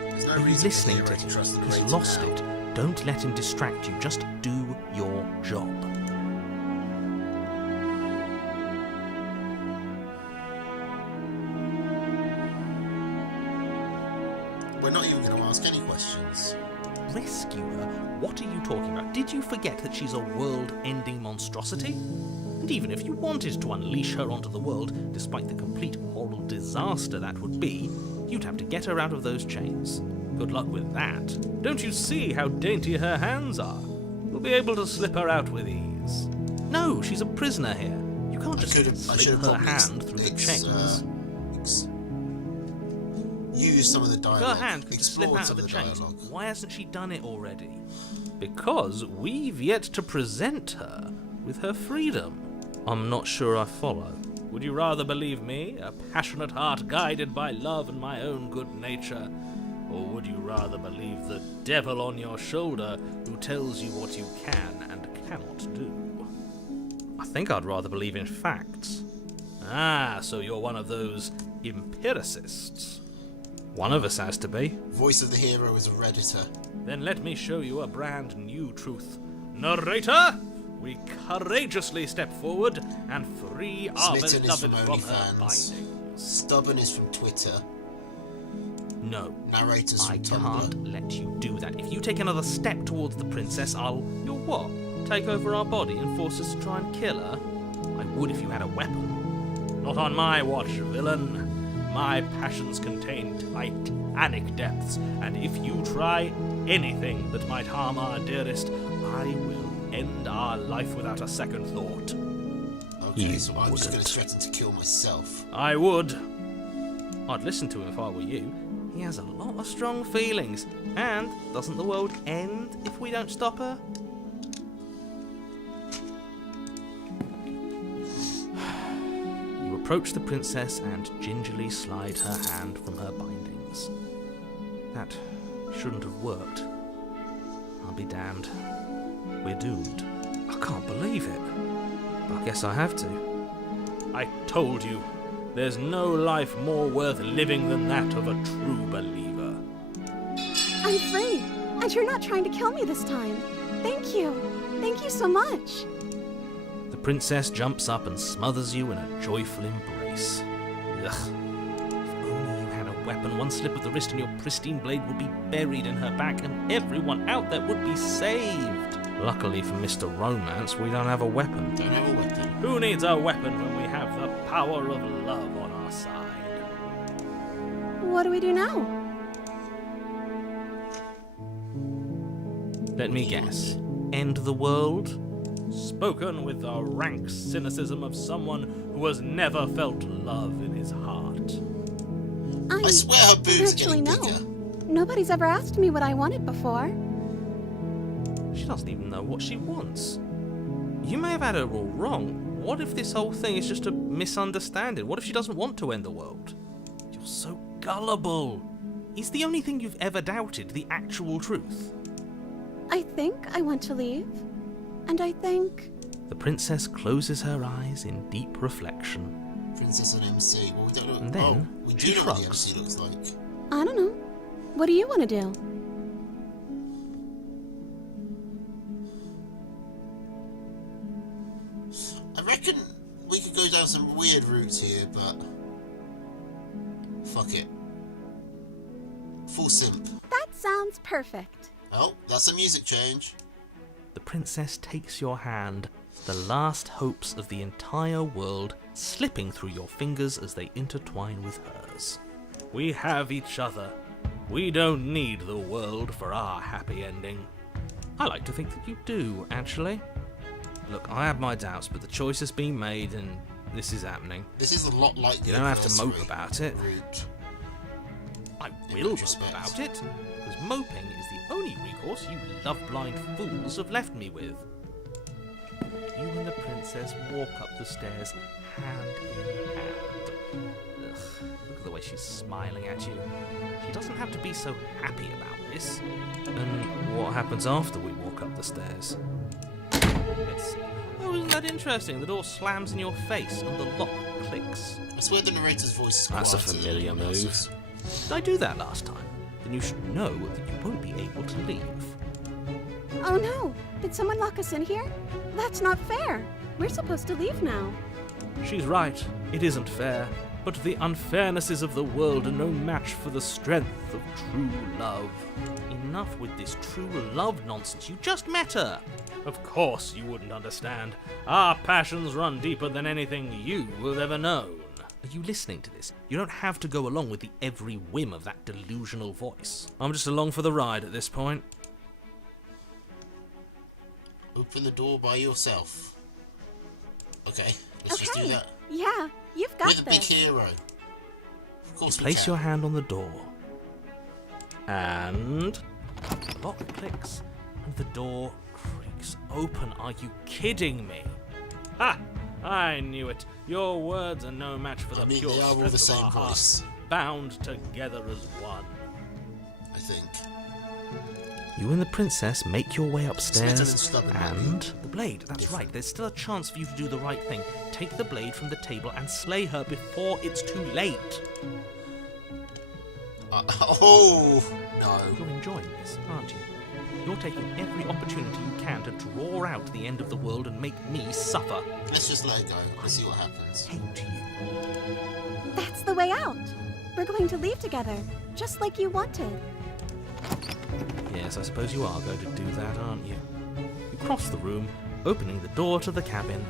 There's no Are you reason listening for the to hero him? to trust the He's narrator lost now. it. Don't let him distract you. Just do your job. We're not even going to ask any questions. Rescue her? What are you talking about? Did you forget that she's a world-ending monstrosity? And even if you wanted to unleash her onto the world, despite the complete moral disaster that would be, you'd have to get her out of those chains. Good luck with that. Don't you see how dainty her hands are? You'll be able to slip her out with ease. No, she's a prisoner here. You can't I just should slip have her probably hand through the chains. Use some of the Her dialogue. hand could just slip Explore out some of the chains. dialogue. Why hasn't she done it already? Because we've yet to present her with her freedom. I'm not sure I follow. Would you rather believe me, a passionate heart guided by love and my own good nature? Or would you rather believe the devil on your shoulder who tells you what you can and cannot do? I think I'd rather believe in facts. Ah, so you're one of those empiricists. One of us has to be. Voice of the hero is a redditor. Then let me show you a brand new truth. Narrator, we courageously step forward and free our Smitten is beloved from from her OnlyFans. bindings. Stubborn is from Twitter. No. Narrators I from Tumblr. can't let you do that. If you take another step towards the princess, You'll what? Take over our body and force us to try and kill her? I would if you had a weapon. Not on my watch, villain. My passions contain titanic depths, and if you try anything that might harm our dearest, I will end our life without a second thought. Okay, You so I'm just going wouldn't. to threaten to kill myself. I would. I'd listen to him if I were you. He has a lot of strong feelings. And doesn't the world end if we don't stop her? You approach the princess and gingerly slide her hand from her bindings. That shouldn't have worked. I'll be damned. We're doomed. I can't believe it. I guess I have to. I told you, there's no life more worth living than that of a true believer. I'm free, and you're not trying to kill me this time. Thank you. Thank you so much. The princess jumps up and smothers you in a joyful embrace. Ugh. If only you had a weapon, one slip of the wrist and your pristine blade would be buried in her back and everyone out there would be saved. Luckily for Mr. Romance, we don't have a weapon. Don't have a weapon. Who needs a weapon when we have the power of love on our side? What do we do now? Let me guess. End the world? Spoken with the rank cynicism of someone who has never felt love in his heart. I swear her boobs are actually getting know. bigger. Nobody's ever asked me what I wanted before. She doesn't even know what she wants. You may have had her all wrong. What if this whole thing is just a misunderstanding? What if she doesn't want to end the world? You're so gullible. Is the only thing you've ever doubted the actual truth? I think I want to leave. And I think... The princess closes her eyes in deep reflection. Princess and MC. Well, we don't know. And then we do she know what the shrugs. MC looks like. I don't know. What do you want to do? I reckon we could go down some weird routes here, but fuck it. Full simp. That sounds perfect. Oh, that's a music change. The princess takes your hand, the last hopes of the entire world slipping through your fingers as they intertwine with hers. We have each other. We don't need the world for our happy ending. I like to think that you do, actually. Look, I have my doubts, but the choice has been made and this is happening. This is a lot like the You don't have to mope anniversary about it. route. I In will mope retrospect. about it, because moping is the only recourse you love-blind fools have left me with. You and the princess walk up the stairs hand in hand. Ugh, look at the way she's smiling at you. She doesn't have to be so happy about this. And what happens after we walk up the stairs? Oh, isn't that interesting? The door slams in your face and the lock clicks. I swear the narrator's voice is That's a quieter than familiar anyone move. else's. Did I do that last time? Then you should know that you won't be able to leave. Oh no! Did someone lock us in here? That's not fair. We're supposed to leave now. She's right. It isn't fair. But the unfairnesses of the world are no match for the strength of true love. Enough with this true love nonsense. You just met her. Of course you wouldn't understand. Our passions run deeper than anything you have ever known. Are you listening to this? You don't have to go along with the every whim of that delusional voice. I'm just along for the ride at this point. Open the door by yourself. Okay, let's just do Okay. that. Yeah, you've got We're the big this. hero. Of course we Place can. your hand on the door. And the lock clicks and the door creaks open. Are you kidding me? Ha! I knew it. Your words are no match for the I mean, pure they are all strength the of same our voice. hearts, bound together as one. I think. You and the princess make your way better upstairs, than stubborn, and the blade. That's right. There's still a chance for you to do the right thing. Take the blade from the table and slay her before it's too late. Oh no! You're enjoying this, aren't you? You're taking every opportunity you can to draw out the end of the world and make me suffer. Let's just let it go and see what happens. Hate you. That's the way out. We're going to leave together, just like you wanted. Yes, I suppose you are going to do that, aren't you? You cross the room, opening the door to the cabin,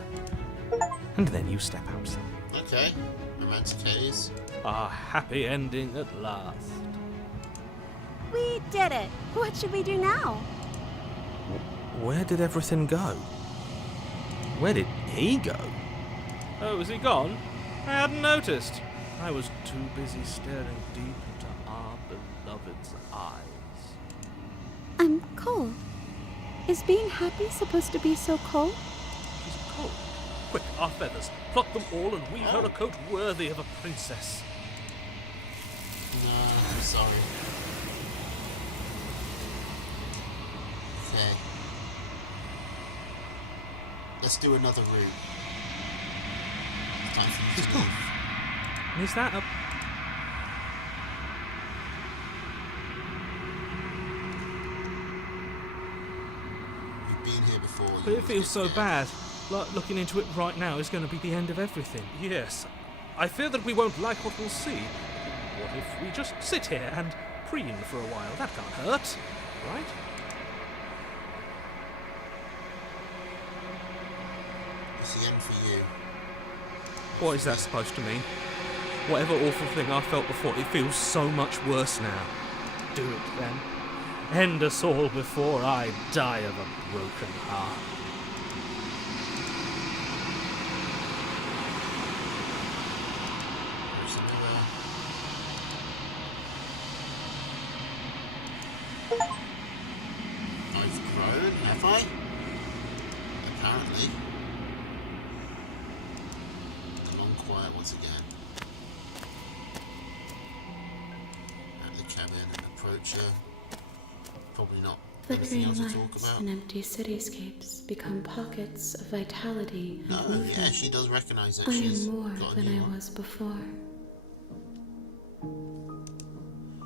and then you step outside. Okay, romantic haze. A happy ending at last. We did it. What should we do now? Where did everything go? Where did he go? Oh, is he gone? I hadn't noticed. I was too busy staring deep into our beloved's eyes. I'm cold. Is being happy supposed to be so cold? She's cold. Quick, our feathers. Pluck them all and weave her a coat worthy of a princess. No, I'm sorry. Okay. Let's do another route. It's time for you She's to gone. leave. And is that a... You've been here before. But you it feels so scared. bad. Like looking into it right now is going to be the end of everything. Yes. I fear that we won't like what we'll see. What if we just sit here and preen for a while? That can't hurt, right? It's the end for you. What is that supposed to mean? Whatever awful thing I felt before, it feels so much worse now. Do it then. End us all before I die of a broken heart. There's another. I've grown, have I? Apparently. Gone quiet once again. cabin and approach her. Probably not anything Flickering else to talk lights about. and empty cityscapes become pockets of vitality and No, movement. yeah, she does recognise that I she's am more got a than new I one. was before.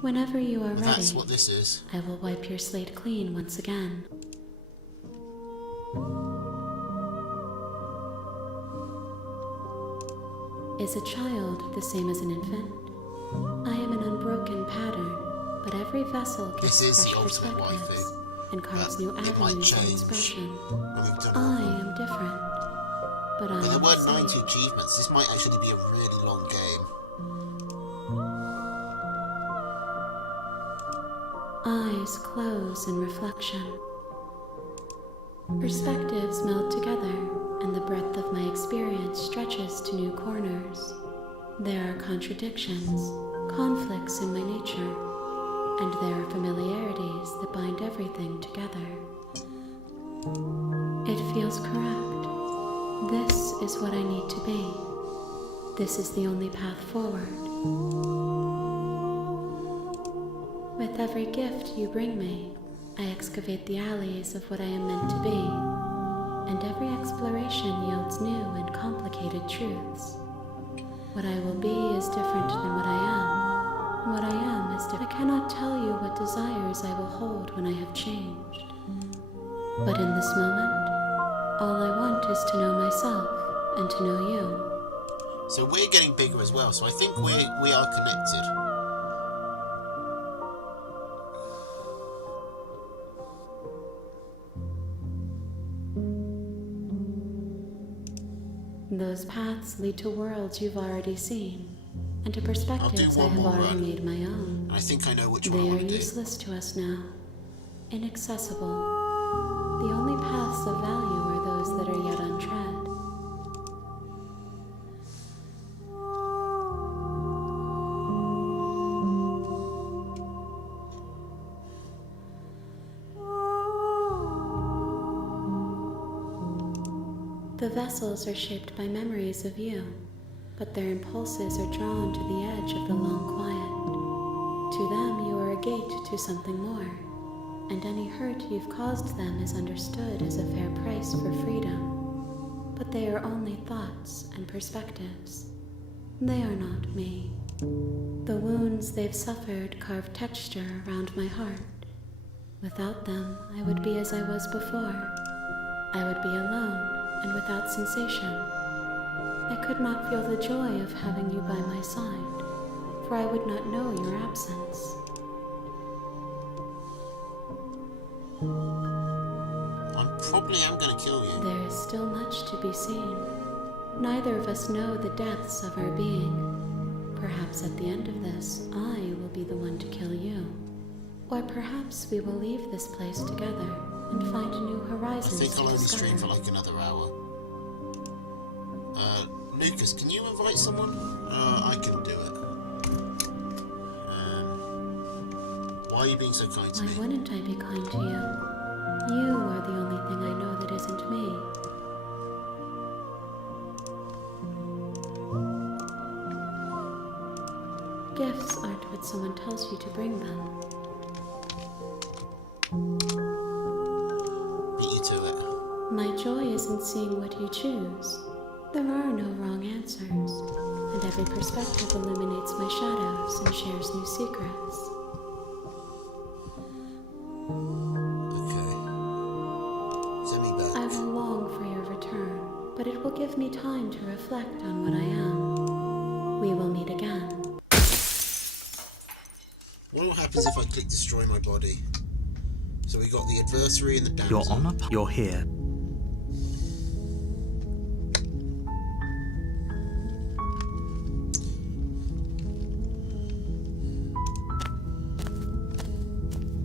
Whenever you are Well, ready, that's what this is. I will wipe your slate clean once again. Is a child the same as an infant? I am an unbroken pattern, but every vessel gives This is the fresh ultimate perspectives waifu. and carves But new it might avenues of change expression. when we've done I all. am different, but I But there am were the 90 same. achievements. This might actually be a really long game. Eyes close in reflection. Perspectives meld together, and the breadth of my experience stretches to new corners. There are contradictions, conflicts in my nature, and there are familiarities that bind everything together. It feels correct. This is what I need to be. This is the only path forward. With every gift you bring me, I excavate the alleys of what I am meant to be, and every exploration yields new and complicated truths. What I will be is different than what I am. What I am is different. I cannot tell you what desires I will hold when I have changed. But in this moment, all I want is to know myself and to know you. So we're getting bigger as well, so I think we are connected. Those paths lead to worlds you've already seen, and to perspectives I one have more already run. made my own. And I think I know which one I They are want to do. useless to us now, inaccessible. The only paths of value are those that are yet untread. The vessels are shaped by memories of you, but their impulses are drawn to the edge of the long quiet. To them, you are a gate to something more, and any hurt you've caused them is understood as a fair price for freedom. But they are only thoughts and perspectives. They are not me. The wounds they've suffered carve texture around my heart. Without them, I would be as I was before. I would be alone and without sensation. I could not feel the joy of having you by my side, for I would not know your absence. I'm going to kill you. There is still much to be seen. Neither of us know the depths of our being. Perhaps at the end of this, I will be the one to kill you. Or perhaps we will leave this place together and find new I horizons think to I'll only discover. stream for like another hour. Lucas, can you invite someone? I can do it. Why are you being so kind to Why me? wouldn't I be kind to you? You are the only thing I know that isn't me. Gifts aren't what someone tells you to bring them. Beat you to it. My joy is in seeing what you choose. There are no wrong answers, and every perspective illuminates my shadows and shares new secrets. Okay. Send me back. I will long for your return, but it will give me time to reflect on what I am. We will meet again. What happens if I click destroy my body? So we got the adversary and the damsel. You're on a you're here.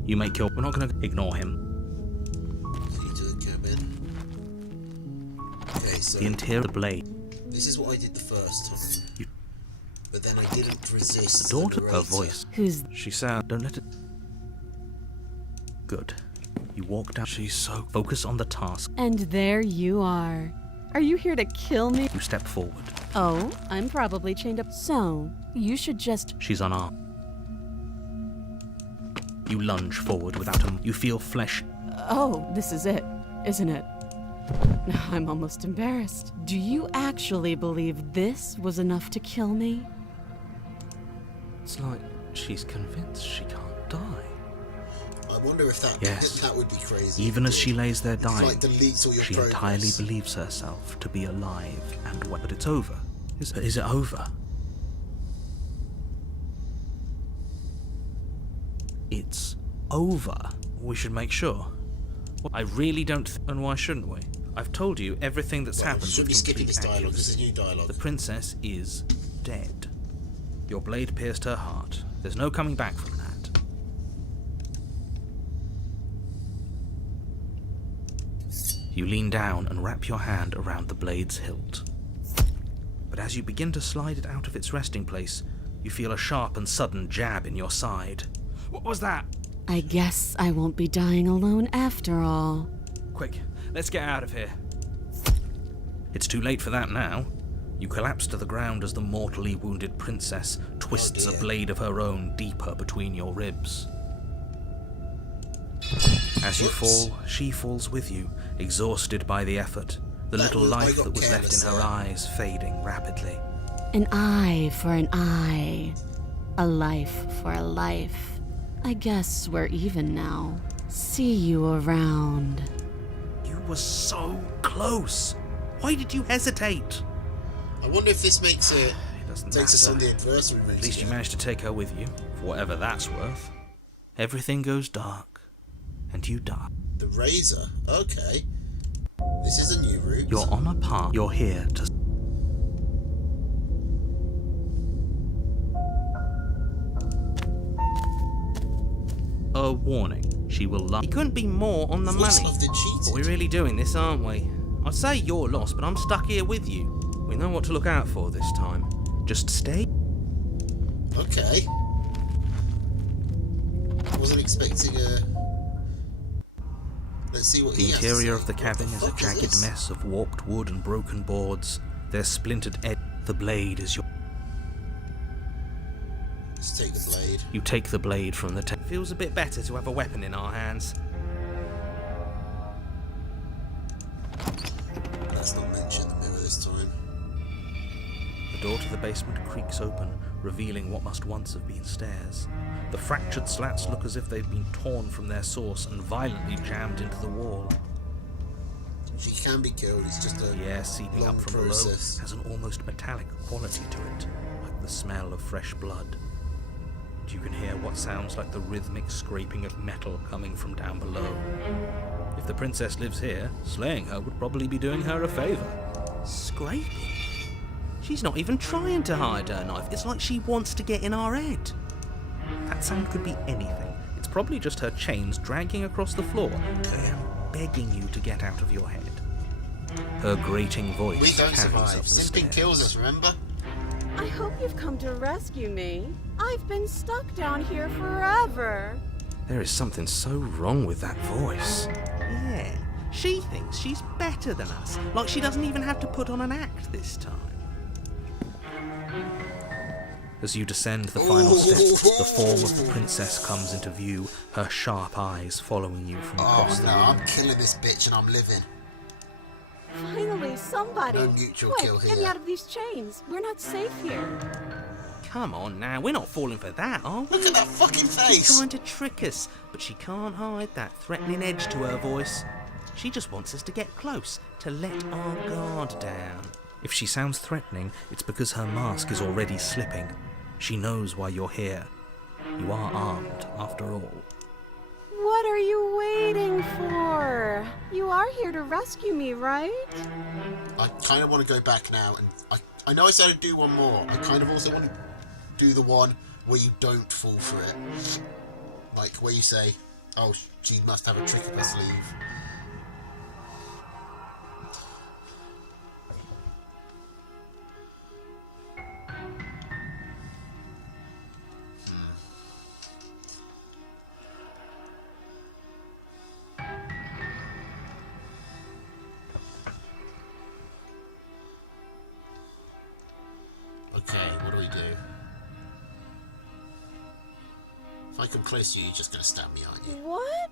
You make your... We're not going to ignore him. See to the cabin. Okay, so The interior of the blade. this is what I did the first time. You- But then I didn't resist. The daughter, the her narrator. voice. Who's She said, don't let it... Good. You walk down. She's so... Focus on the task. and there you are. Are you here to kill me? You step forward. Oh, I'm probably chained up. So, you should just. She's unarmed. You lunge forward without a... You feel flesh... Oh, this is it, isn't it? I'm almost embarrassed. Do you actually believe this was enough to kill me? It's like she's convinced she can't die. I wonder if that Yes. that would be crazy. Even as she lays there It dying, like deletes all your she progress. entirely believes herself to be alive and well. But it's over. Is it over? It's over. We should make sure. I really don't. And why shouldn't we? I've told you everything that's Well, happened shouldn't with be skipping complete this dialogue. This is accuracy. new dialogue. The princess is dead. Your blade pierced her heart. There's no coming back from that. You lean down and wrap your hand around the blade's hilt. But as you begin to slide it out of its resting place, you feel a sharp and sudden jab in your side. What was that? I guess I won't be dying alone after all. Quick, let's get out of here. It's too late for that now. You collapse to the ground as the mortally wounded princess twists a dear. blade of her own deeper between your ribs. As you fall, she falls with you, exhausted by the effort, the little I life got that was left in careless her there. eyes fading rapidly. An eye for an eye. A life for a life. I guess we're even now. See you around. You were so close. Why did you hesitate? I wonder if this makes it It doesn't takes us matter. on the adversary route. At least you again. managed to take her with you, for whatever that's worth. Everything goes dark, and you die. The razor. Okay. This is a new route. You're on a path. You're here to... A warning. She will lie. He couldn't be more on the Voice money. of the cheated. But we're really doing this, aren't we? I'd say you're lost, but I'm stuck here with you. We know what to look out for this time. Just stay. Okay. Wasn't expecting a. Let's see what The he has to interior say. of the cabin is a What the fuck jagged this? mess of warped wood and broken boards. There's splintered edge. The blade is your... Let's take the blade. You take the blade from the table. Feels a bit better to have a weapon in our hands. Let's not mention the mirror this time. The door to the basement creaks open, revealing what must once have been stairs. The fractured slats look as if they've been torn from their source and violently jammed into the wall. She can be killed. It's just a The air seeping long up from process. below has an almost metallic quality to it, like the smell of fresh blood. You can hear what sounds like the rhythmic scraping of metal coming from down below. If the princess lives here, slaying her would probably be doing her a favour. Scraping? She's not even trying to hide her knife. It's like she wants to get in our head. That sound could be anything. It's probably just her chains dragging across the floor. I am begging you to get out of your head. Her grating voice We don't carries up survive. the Simping stairs. kills us, remember? I hope you've come to rescue me. I've been stuck down here forever. There is something so wrong with that voice. Yeah, she thinks she's better than us. Like she doesn't even have to put on an act this time. As you descend the final steps, the form of the princess comes into view, her sharp eyes following you from across Oh the no, room. I'm killing this bitch and I'm living. Finally, somebody. No mutual Quick, kill get me here. out of these chains. We're not safe here. Come on now, we're not falling for that, are we? Look at that fucking She's face! trying to trick us, but she can't hide that threatening edge to her voice. She just wants us to get close, to let our guard down. If she sounds threatening, it's because her mask is already slipping. She knows why you're here. You are armed, after all. What are you waiting for? You are here to rescue me, right? I kind of want to go back now, and I know I said I'd do one more. I kind of also want to do the one where you don't fall for it. Like, where you say, oh, she must have a trick up her sleeve. Okay, what do we do? If I come close to you, you're just going to stab me, aren't you? What?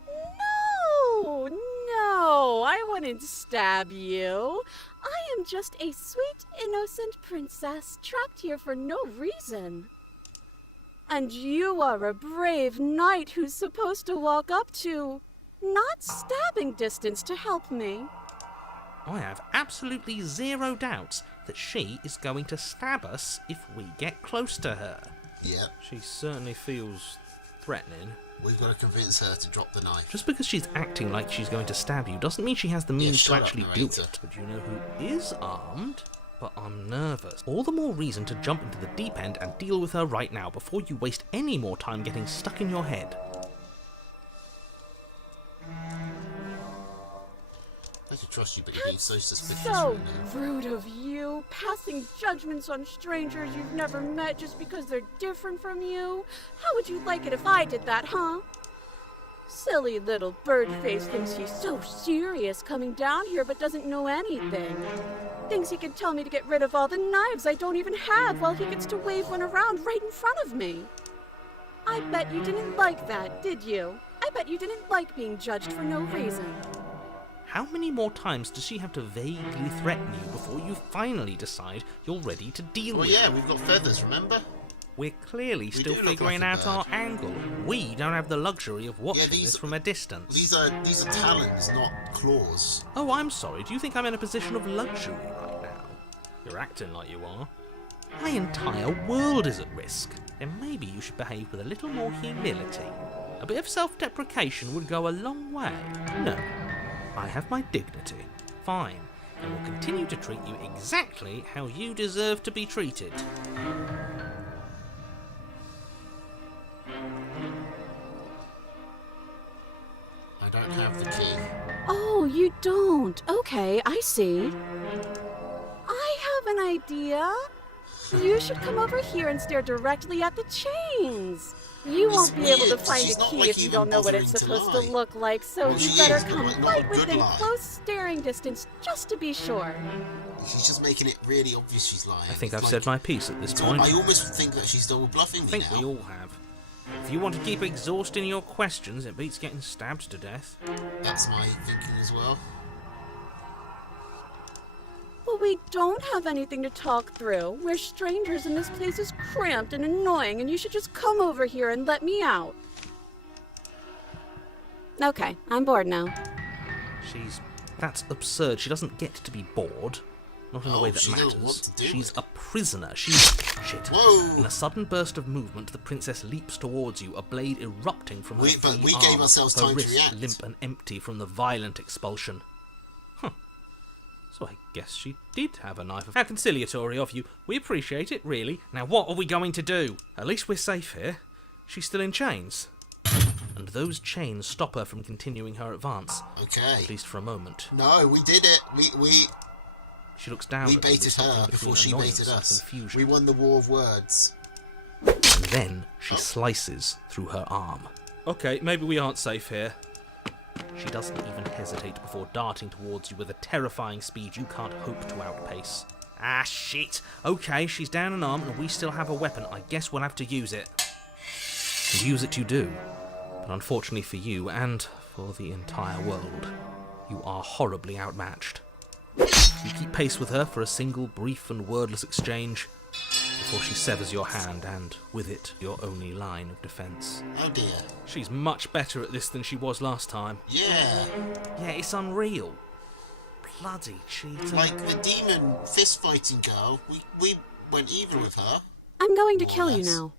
No! No, I wouldn't stab you. I am just a sweet, innocent princess trapped here for no reason. And you are a brave knight who's supposed to walk up to, not stabbing distance to help me. I have absolutely zero doubts that she is going to stab us if we get close to her. Yep. She certainly feels threatening. We've got to convince her to drop the knife. Just because she's acting like she's going to stab you doesn't mean she has the means to shut up, actually do narrator. it. But you know who is armed? But I'm nervous. All the more reason to jump into the deep end and deal with her right now before you waste any more time getting stuck in your head. I could trust you, but you're being so suspicious So right now. rude of you, passing judgments on strangers you've never met just because they're different from you. How would you like it if I did that, huh? Silly little bird-face thinks he's so serious coming down here but doesn't know anything. Thinks he can tell me to get rid of all the knives I don't even have while he gets to wave one around right in front of me. I bet you didn't like that, did you? I bet you didn't like being judged for no reason. How many more times does she have to vaguely threaten you before you finally decide you're ready to deal Oh with yeah, her? we've got feathers, remember? We're clearly still do look figuring like a out our bird. angle. We don't have the luxury of watching these- this from a distance. These are talons, not claws. Oh, I'm sorry. Do you think I'm in a position of luxury right now? You're acting like you are. My entire world is at risk. Then maybe you should behave with a little more humility. A bit of self-deprecation would go a long way. No, I have my dignity. Fine, and will continue to treat you exactly how you deserve to be treated. I don't have the key. Oh, you don't? Okay, I see. I have an idea. You should come over here and stare directly at the chains. You It's won't be able to weird. find She's a not, key like, if you even don't know what it's bothering to supposed to lie. look like, so Well, you she better is, but, come like, not a right good within lie. close staring distance just to be sure. She's just making it really obvious she's lying. I think It's I've like- said my piece at this point. I almost think that she's double bluffing I me think now. we all have. If you want to keep exhausting your questions, it beats getting stabbed to death. That's my thinking as well. But we don't have anything to talk through. We're strangers and this place is cramped and annoying and you should just come over here and let me out. Okay, I'm bored now. That's absurd. She doesn't get to be bored. Not in a Oh, way that she matters. doesn't want to do She's it. a prisoner. Shit. Whoa! In a sudden burst of movement, the princess leaps towards you, a blade erupting from her But free we arm, gave ourselves her time to wrist react. limp and empty from the violent expulsion. Huh. So I guess she did have a knife. How conciliatory of you. We appreciate it, really. Now what are we going to do? At least we're safe here. She's still in chains. And those chains stop her from continuing her advance, Okay. at least for a moment. No, we did it. We She looks down we at them with baited something her between before she annoyance baited and us. confusion. We won the war of words. And then she slices through her arm. Okay, maybe we aren't safe here. She doesn't even hesitate before darting towards you with a terrifying speed you can't hope to outpace. Ah, shit! Okay, she's down an arm and we still have a weapon. I guess we'll have to use it. And use it you do. But unfortunately for you, and for the entire world, you are horribly outmatched. You keep pace with her for a single brief and wordless exchange before she severs your hand and, with it, your only line of defence. Oh dear. She's much better at this than she was last time. Yeah. Yeah, it's unreal. Bloody cheater. Like the demon fist fighting girl. We went even with her. I'm going to More or kill you less. now.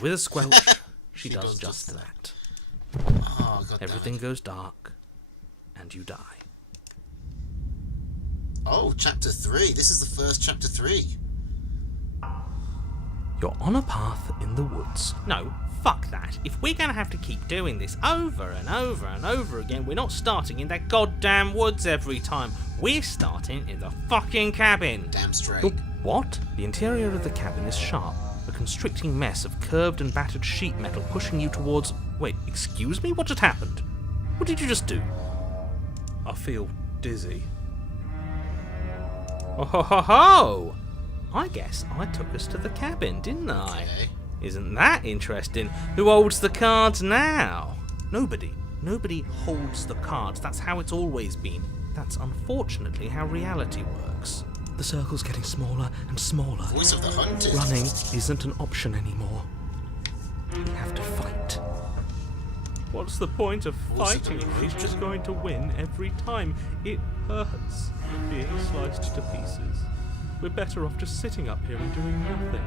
With a squelch, she She does does just just that. Oh god. Everything goes dark, and you die. Oh, chapter 3. This is the first chapter 3. You're on a path in the woods. No, fuck that. If we're gonna have to keep doing this over and over and over again, we're not starting in that goddamn woods every time. We're starting in the fucking cabin. Damn straight. You're what? The interior of the cabin is sharp, a constricting mess of curved and battered sheet metal pushing you towards... Wait, excuse me? What just happened? What did you just do? I feel dizzy. Oh ho ho ho! I guess I took us to the cabin, didn't I? Okay. Isn't that interesting? Who holds the cards now? Nobody. Nobody holds the cards. That's how it's always been. That's unfortunately how reality works. The circle's getting smaller and smaller. Voice of the hunted. Running isn't an option anymore. We have to fight. What's the point of fighting if he's just going to win every time? It hurts being sliced to pieces. We're better off just sitting up here and doing nothing.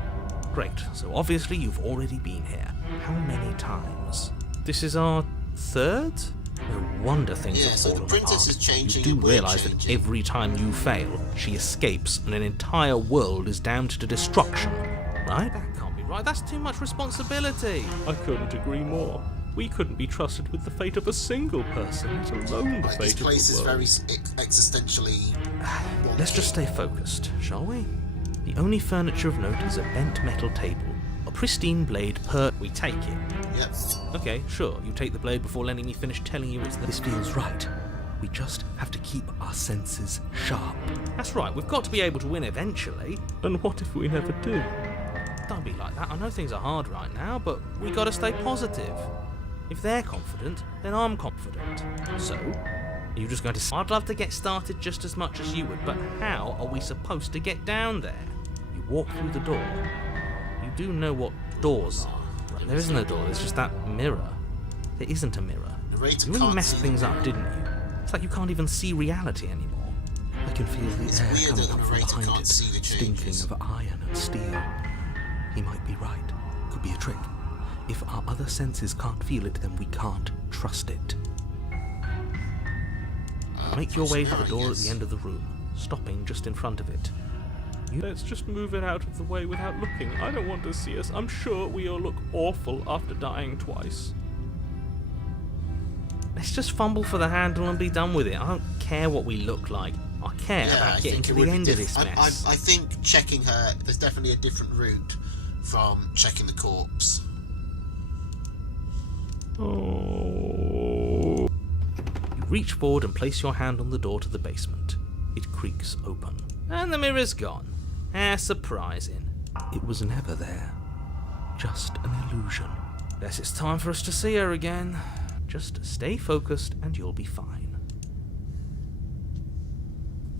Great, so obviously you've already been here. How many times? This is our third? No wonder things Yeah, have so the fallen princess apart. is changing You and do we're realise that changing. every time you fail, she escapes and an entire world is damned to destruction, right? That can't be right. That's too much responsibility. I couldn't agree more. We couldn't be trusted with the fate of a single person, let alone the Right, fate this of the place is world. very existentially. Let's just stay focused, shall we? The only furniture of note is a bent metal table. A pristine blade We take it. Yep. Okay, sure. You take the blade before letting me finish telling you it's This feels right. We just have to keep our senses sharp. That's right. We've got to be able to win eventually. And what if we never do? Don't be like that. I know things are hard right now, but we got to stay positive. If they're confident, then I'm confident. So, are you just going to... I'd love to get started just as much as you would, but how are we supposed to get down there? You walk through the door. You do know what doors are. Right? There isn't a door, there's just that mirror. There isn't a mirror. Narrator You really can't messed see things the up, mirror. didn't you? It's like you can't even see reality anymore. I can feel the It's air weird coming that the up from narrator behind can't it, see the stinking changes. of iron and steel. He might be right. Could be a trick. If our other senses can't feel it, then we can't trust it. Make your way to the door at the end of the room, stopping just in front of it. Let's just move it out of the way without looking. I don't want to see us. I'm sure we all look awful after dying twice. Let's just fumble for the handle and be done with it. I don't care what we look like. I care Yeah, I about getting think to it the would be end of this diff- mess. I think checking her. There's definitely a different route from checking the corpse. Oh. You reach forward and place your hand on the door to the basement. It creaks open. And the mirror's gone. How surprising. It was never there. Just an illusion. Guess it's time for us to see her again. Just stay focused and you'll be fine.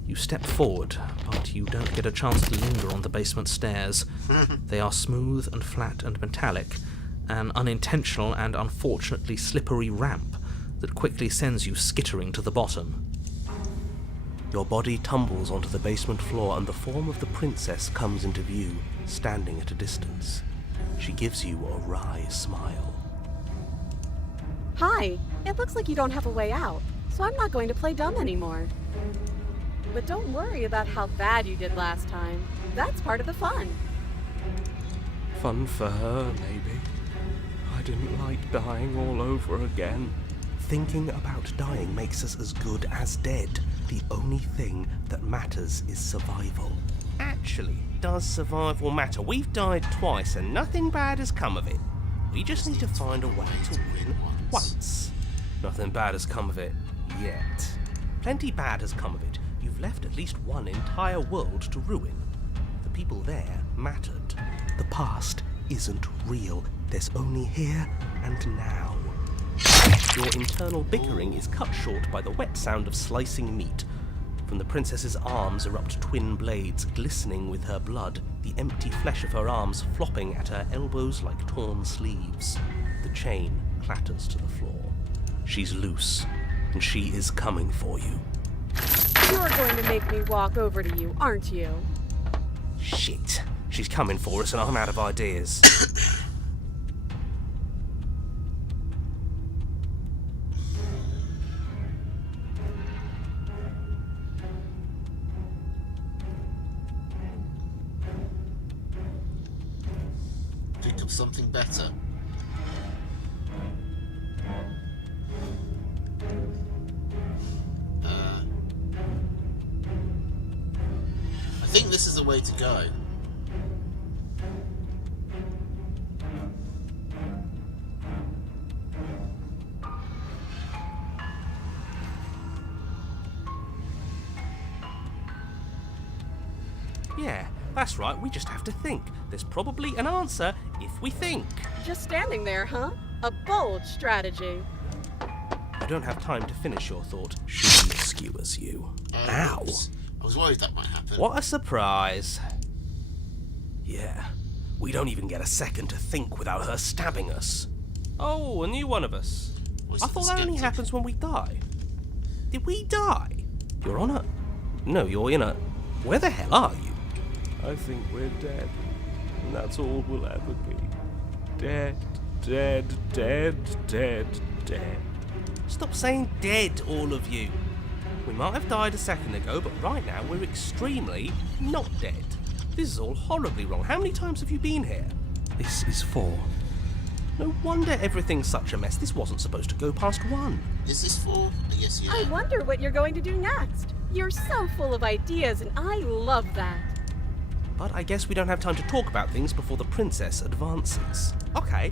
You step forward, but you don't get a chance to linger on the basement stairs. They are smooth and flat and metallic, an unintentional and unfortunately slippery ramp that quickly sends you skittering to the bottom. Your body tumbles onto the basement floor and the form of the princess comes into view, standing at a distance. She gives you a wry smile. Hi. It looks like you don't have a way out, so I'm not going to play dumb anymore. But don't worry about how bad you did last time. That's part of the fun. Fun for her, maybe. I didn't like dying all over again. Thinking about dying makes us as good as dead. The only thing that matters is survival. Actually, does survival matter? We've died twice and nothing bad has come of it. We just need to find a way to win once. Nothing bad has come of it yet. Plenty bad has come of it. You've left at least one entire world to ruin. The people there mattered. The past isn't real. There's only here and now. Your internal bickering is cut short by the wet sound of slicing meat. From the princess's arms erupt twin blades glistening with her blood, the empty flesh of her arms flopping at her elbows like torn sleeves. The chain clatters to the floor. She's loose, and she is coming for you. You're going to make me walk over to you, aren't you? Shit. She's coming for us and I'm out of ideas. Think of something better. I think this is the way to go. Yeah, That's right, we just have to think. There's probably an answer if we think. Just standing there, huh? A bold strategy. You don't have time to finish your thought. She skewers you. Ow. Oops. I was worried that might happen. What a surprise. Yeah, we don't even get a second to think without her stabbing us. Oh, a new one of us. Was I it the thought that only skeptic? happens when we die. Did we die? You're on a... No, you're in a... Where the hell are you? I think we're dead. And that's all we'll ever be. Dead, dead, dead, dead, dead. Stop saying dead, all of you. We might have died a second ago, but right now we're extremely not dead. This is all horribly wrong. How many times have you been here? This is 4. No wonder everything's such a mess. This wasn't supposed to go past 1. Is this 4? Yes, yeah. I wonder what you're going to do next. You're so full of ideas, and I love that. But I guess we don't have time to talk about things before the princess advances. Okay,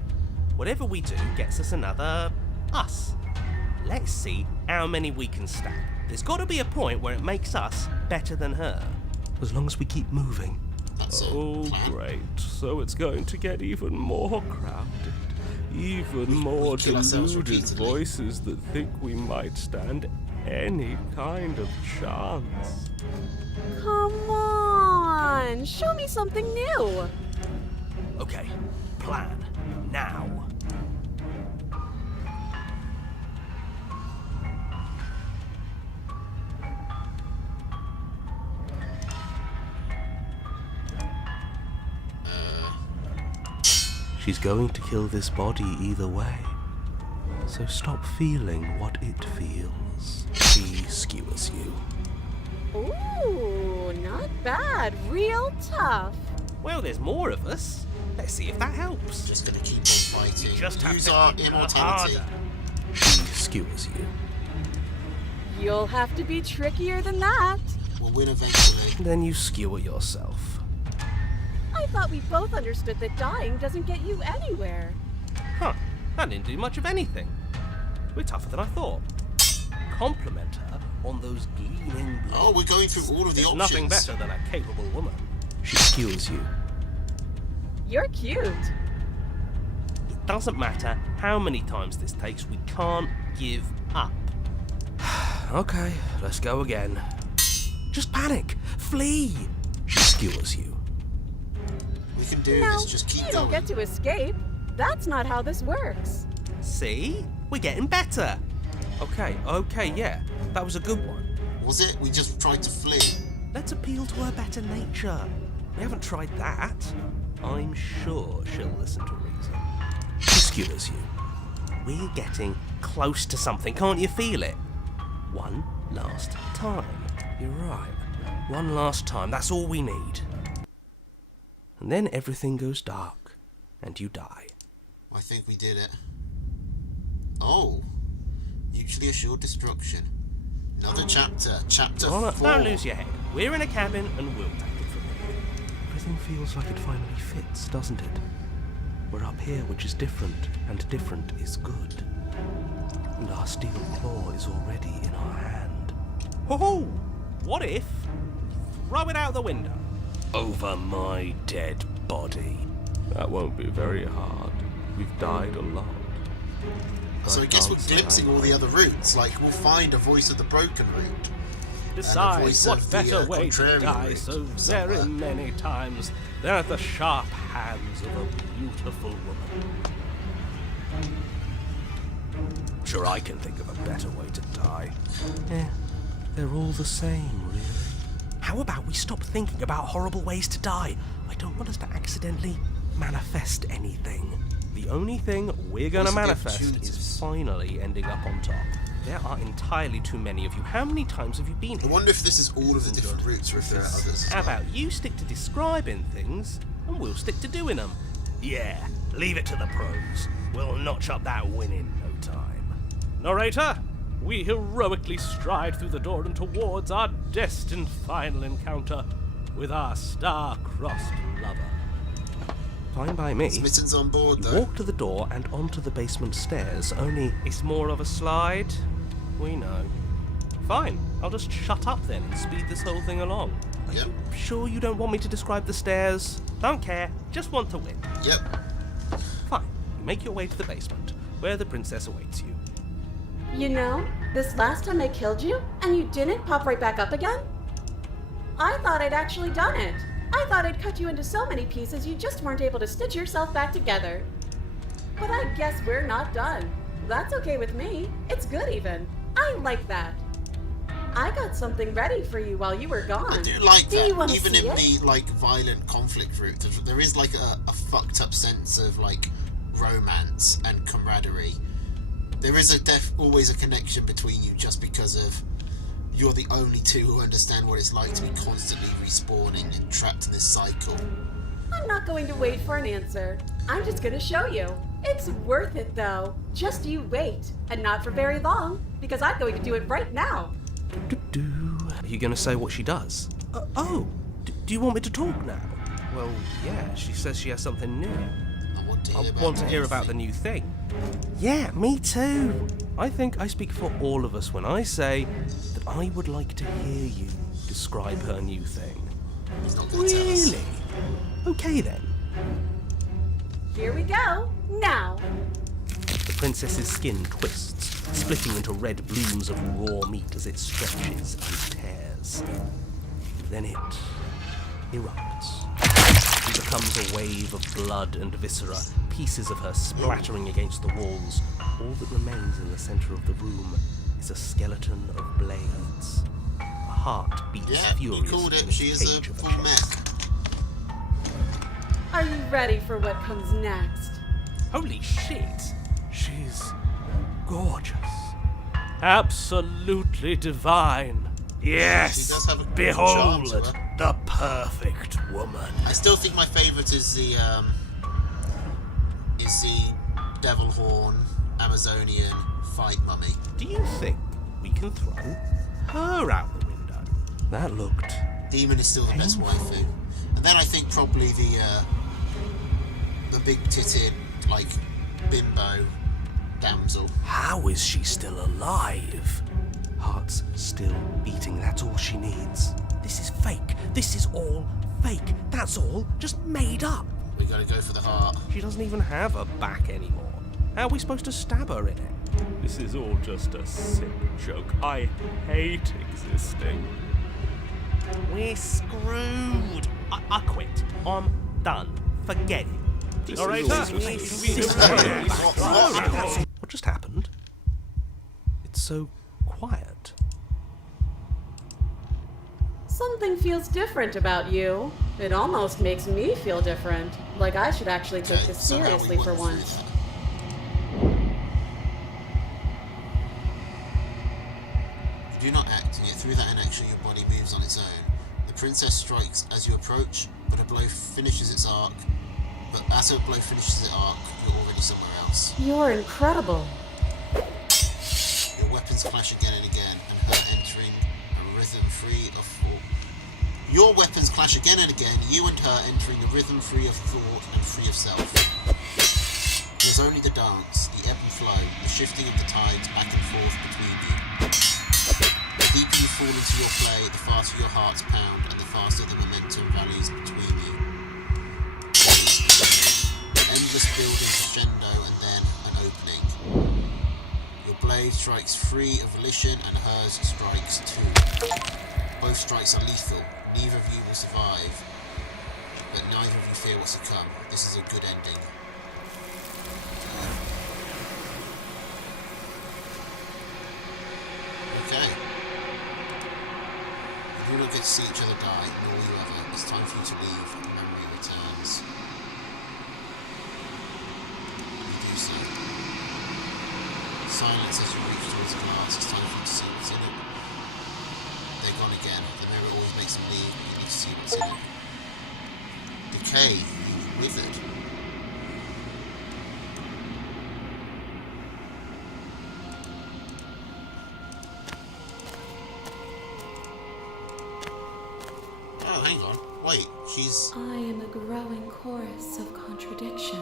whatever we do gets us another us. Let's see how many we can stack. There's got to be a point where it makes us better than her. As long as we keep moving. That's a Oh, plan. great. So it's going to get even more crowded. Even more kill ourselves deluded repeatedly. voices that think we might stand any kind of chance. Come on, show me something new. Okay, plan now. She's going to kill this body either way. So stop feeling what it feels. She skewers you. Ooh, not bad. Real tough. Well, there's more of us. Let's see if that helps. Just gonna keep on fighting. Just have Use to our hit her immortality. harder. She skewers you. You'll have to be trickier than that. We'll win eventually. Then you skewer yourself. I thought we both understood that dying doesn't get you anywhere. Huh, that didn't do much of anything. We're tougher than I thought. Compliment her on those gleaming blades. Oh, we're going through all of the There's options. nothing better than a capable woman. She skewers you. You're cute. It doesn't matter how many times this takes, we can't give up. Okay, let's go again. Just panic! Flee! She skewers you. We can do No, this. Just keep you going. don't get to escape. That's not how this works. See? We're getting better. Okay, yeah. That was a good one. Was it? We just tried to flee. Let's appeal to her better nature. We haven't tried that. I'm sure she'll listen to reason. She skewers you. We're getting close to something. Can't you feel it? One last time. You're right. One last time. That's all we need. And then everything goes dark, and you die. I think we did it. Oh. Mutually assured destruction. Another chapter. Chapter 4. Don't lose your head. We're in a cabin, and we'll take it from here. Everything feels like it finally fits, doesn't it? We're up here, which is different, and different is good. And our steel claw is already in our hand. Ho-ho! What if we throw it out the window? Over my dead body. That won't be very hard. We've died a lot. So I guess we're can't say glimpsing I all the know. other routes. Like, we'll find a voice of the broken route. Besides, voice what of the, better way to contrarian die route so somewhere. very many times than at the sharp hands of a beautiful woman? Sure, I can think of a better way to die. They're all the same, really. How about we stop thinking about horrible ways to die? I don't want us to accidentally manifest anything. The only thing we're gonna What's the manifest opportunities? is finally ending up on top. There are entirely too many of you. How many times have you been I here? wonder if this is all of the different routes or if there are others. How about you stick to describing things, and we'll stick to doing them? Yeah, leave it to the pros. We'll notch up that win in no time. Narrator, we heroically stride through the door and towards our destined final encounter with our star-crossed lover. Fine by me. Smitten's on board, You though. walk to the door and onto the basement stairs, only it's more of a slide. We know. Fine, I'll just shut up then and speed this whole thing along. Are Yep. you sure you don't want me to describe the stairs? Don't care. Just want to win. Yep. Fine. You make your way to the basement, where the princess awaits you. You know, this last time I killed you, and you didn't pop right back up again? I thought I'd actually done it. I thought I'd cut you into so many pieces you just weren't able to stitch yourself back together. But I guess we're not done. That's okay with me. It's good even. I like that. I got something ready for you while you were gone. I do like Do you that. wanna Even see in it? the like violent conflict route, there is like a fucked up sense of like romance and camaraderie. There is always a connection between you just because of you're the only two who understand what it's like to be constantly respawning and trapped in this cycle. I'm not going to wait for an answer. I'm just going to show you. It's worth it though. Just you wait. And not for very long, because I'm going to do it right now. Are you going to say what she does? Do you want me to talk now? Well, yeah, she says she has something new. I want to hear I want to hear about the new thing. Yeah, me too. I think I speak for all of us when I say that I would like to hear you describe her new thing. He's not going to tell us. Really? Okay then. Here we go. Now. The princess's skin twists, splitting into red blooms of raw meat as it stretches and tears. Then it erupts. It becomes a wave of blood and viscera, pieces of her splattering against the walls. All that remains in the center of the room is a skeleton of blades. A heart beats Yeah, you furiously called it. in the She is a cage of full chest. mech. Are you ready for what comes next? Holy shit! She's gorgeous. Absolutely divine. Yes! She does have a cool charm to Behold, her. the perfect woman. I still think my favourite is the devil horn Amazonian fight mummy. Do you think we can throw her out the window? That looked... Demon is still the best waifu. And then I think probably the big titted like bimbo damsel. How is she still alive? Heart's still beating, that's all she needs. This is fake. This is all fake. That's all just made up. We gotta go for the heart. She doesn't even have a back anymore. How are we supposed to stab her in it? This is all just a sick joke. I hate existing. We're screwed. I quit. I'm done. Forget it. All right, What just happened? It's so quiet. Something feels different about you. It almost makes me feel different. Like I should actually take this so how we seriously for went through once. that. You do not act, yet through that inaction your body moves on its own. The princess strikes as you approach, but a blow finishes its arc. But as her blow finishes its arc, you're already somewhere else. You're incredible. Your weapons clash again and again, and her entering a rhythm free of thought. Your weapons clash again and again, you and her entering a rhythm free of thought and free of self. There's only the dance, the ebb and flow, the shifting of the tides back and forth between you. The deeper you fall into your play, the faster your hearts pound, and the faster the momentum rallies between you. Endless building crescendo and then an opening. Your blade strikes free of volition and hers strikes too. Both strikes are lethal. Neither of you will survive, but neither of you fear what's to come. This is a good ending. Okay. You do not get to see each other die, nor you ever. It's time for you to leave. Memory returns. You do so. Silence as you reach towards the glass. It's time for you to see what's in it. They're gone again. The mirror always makes them leave, but you need to see what's in it. Decay, you've withered. Oh, hang on. Wait, she's... I am a growing chorus of contradiction.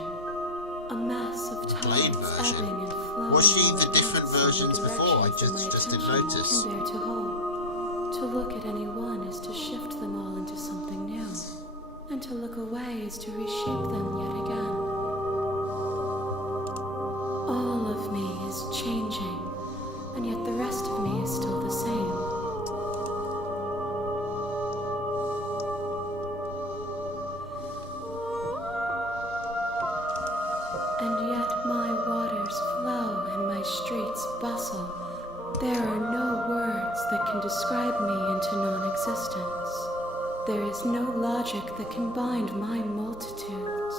A mass of Blade tides version. ebbing and flowing. Was she the in different all versions the before? I directions just my didn't attention notice. can bear to hold. To look at any one is to shift them all into something new, and to look away is to reshape them yet again. All of me is changing, and yet the rest of me is still the same. And yet my waters flow and my streets bustle. There are no words that can describe me into non-existence. There is no logic that can bind my multitudes.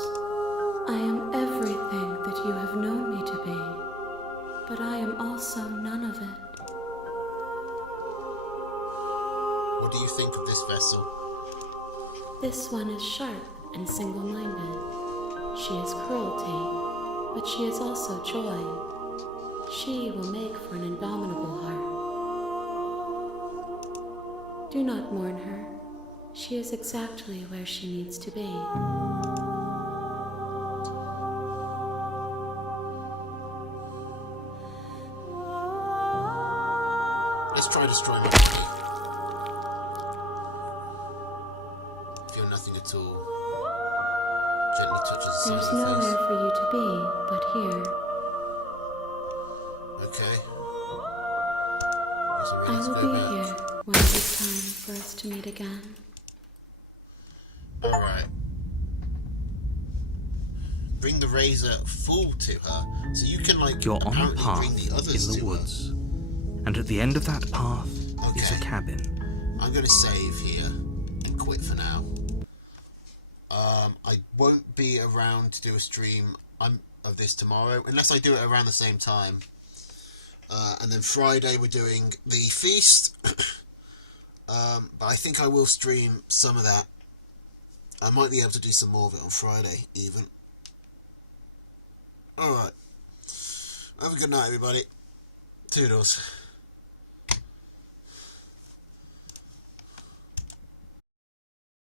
I am everything that you have known me to be, but I am also none of it. What do you think of this vessel? This one is sharp and single-minded. She is cruelty, but she is also joy. She will make for an indomitable heart. Do not mourn her. She is exactly where she needs to be. Let's try destroying my body. Feel nothing at all. Gently touches the side There's of the nowhere face. for you to be but here. Okay. Guess I'm I ready to will go be back. here when it is time for us to meet again. Alright. Bring the razor full to her, so you can, like, You're on a apparently path bring the others in the to woods, and at the end of that path is a Okay. cabin. her. I'm going to save here and quit for now. I won't be around to do a stream of this tomorrow, unless I do it around the same time. And then Friday we're doing the feast. But I think I will stream some of that. I might be able to do some more of it on Friday, even. Alright. Have a good night, everybody. Toodles.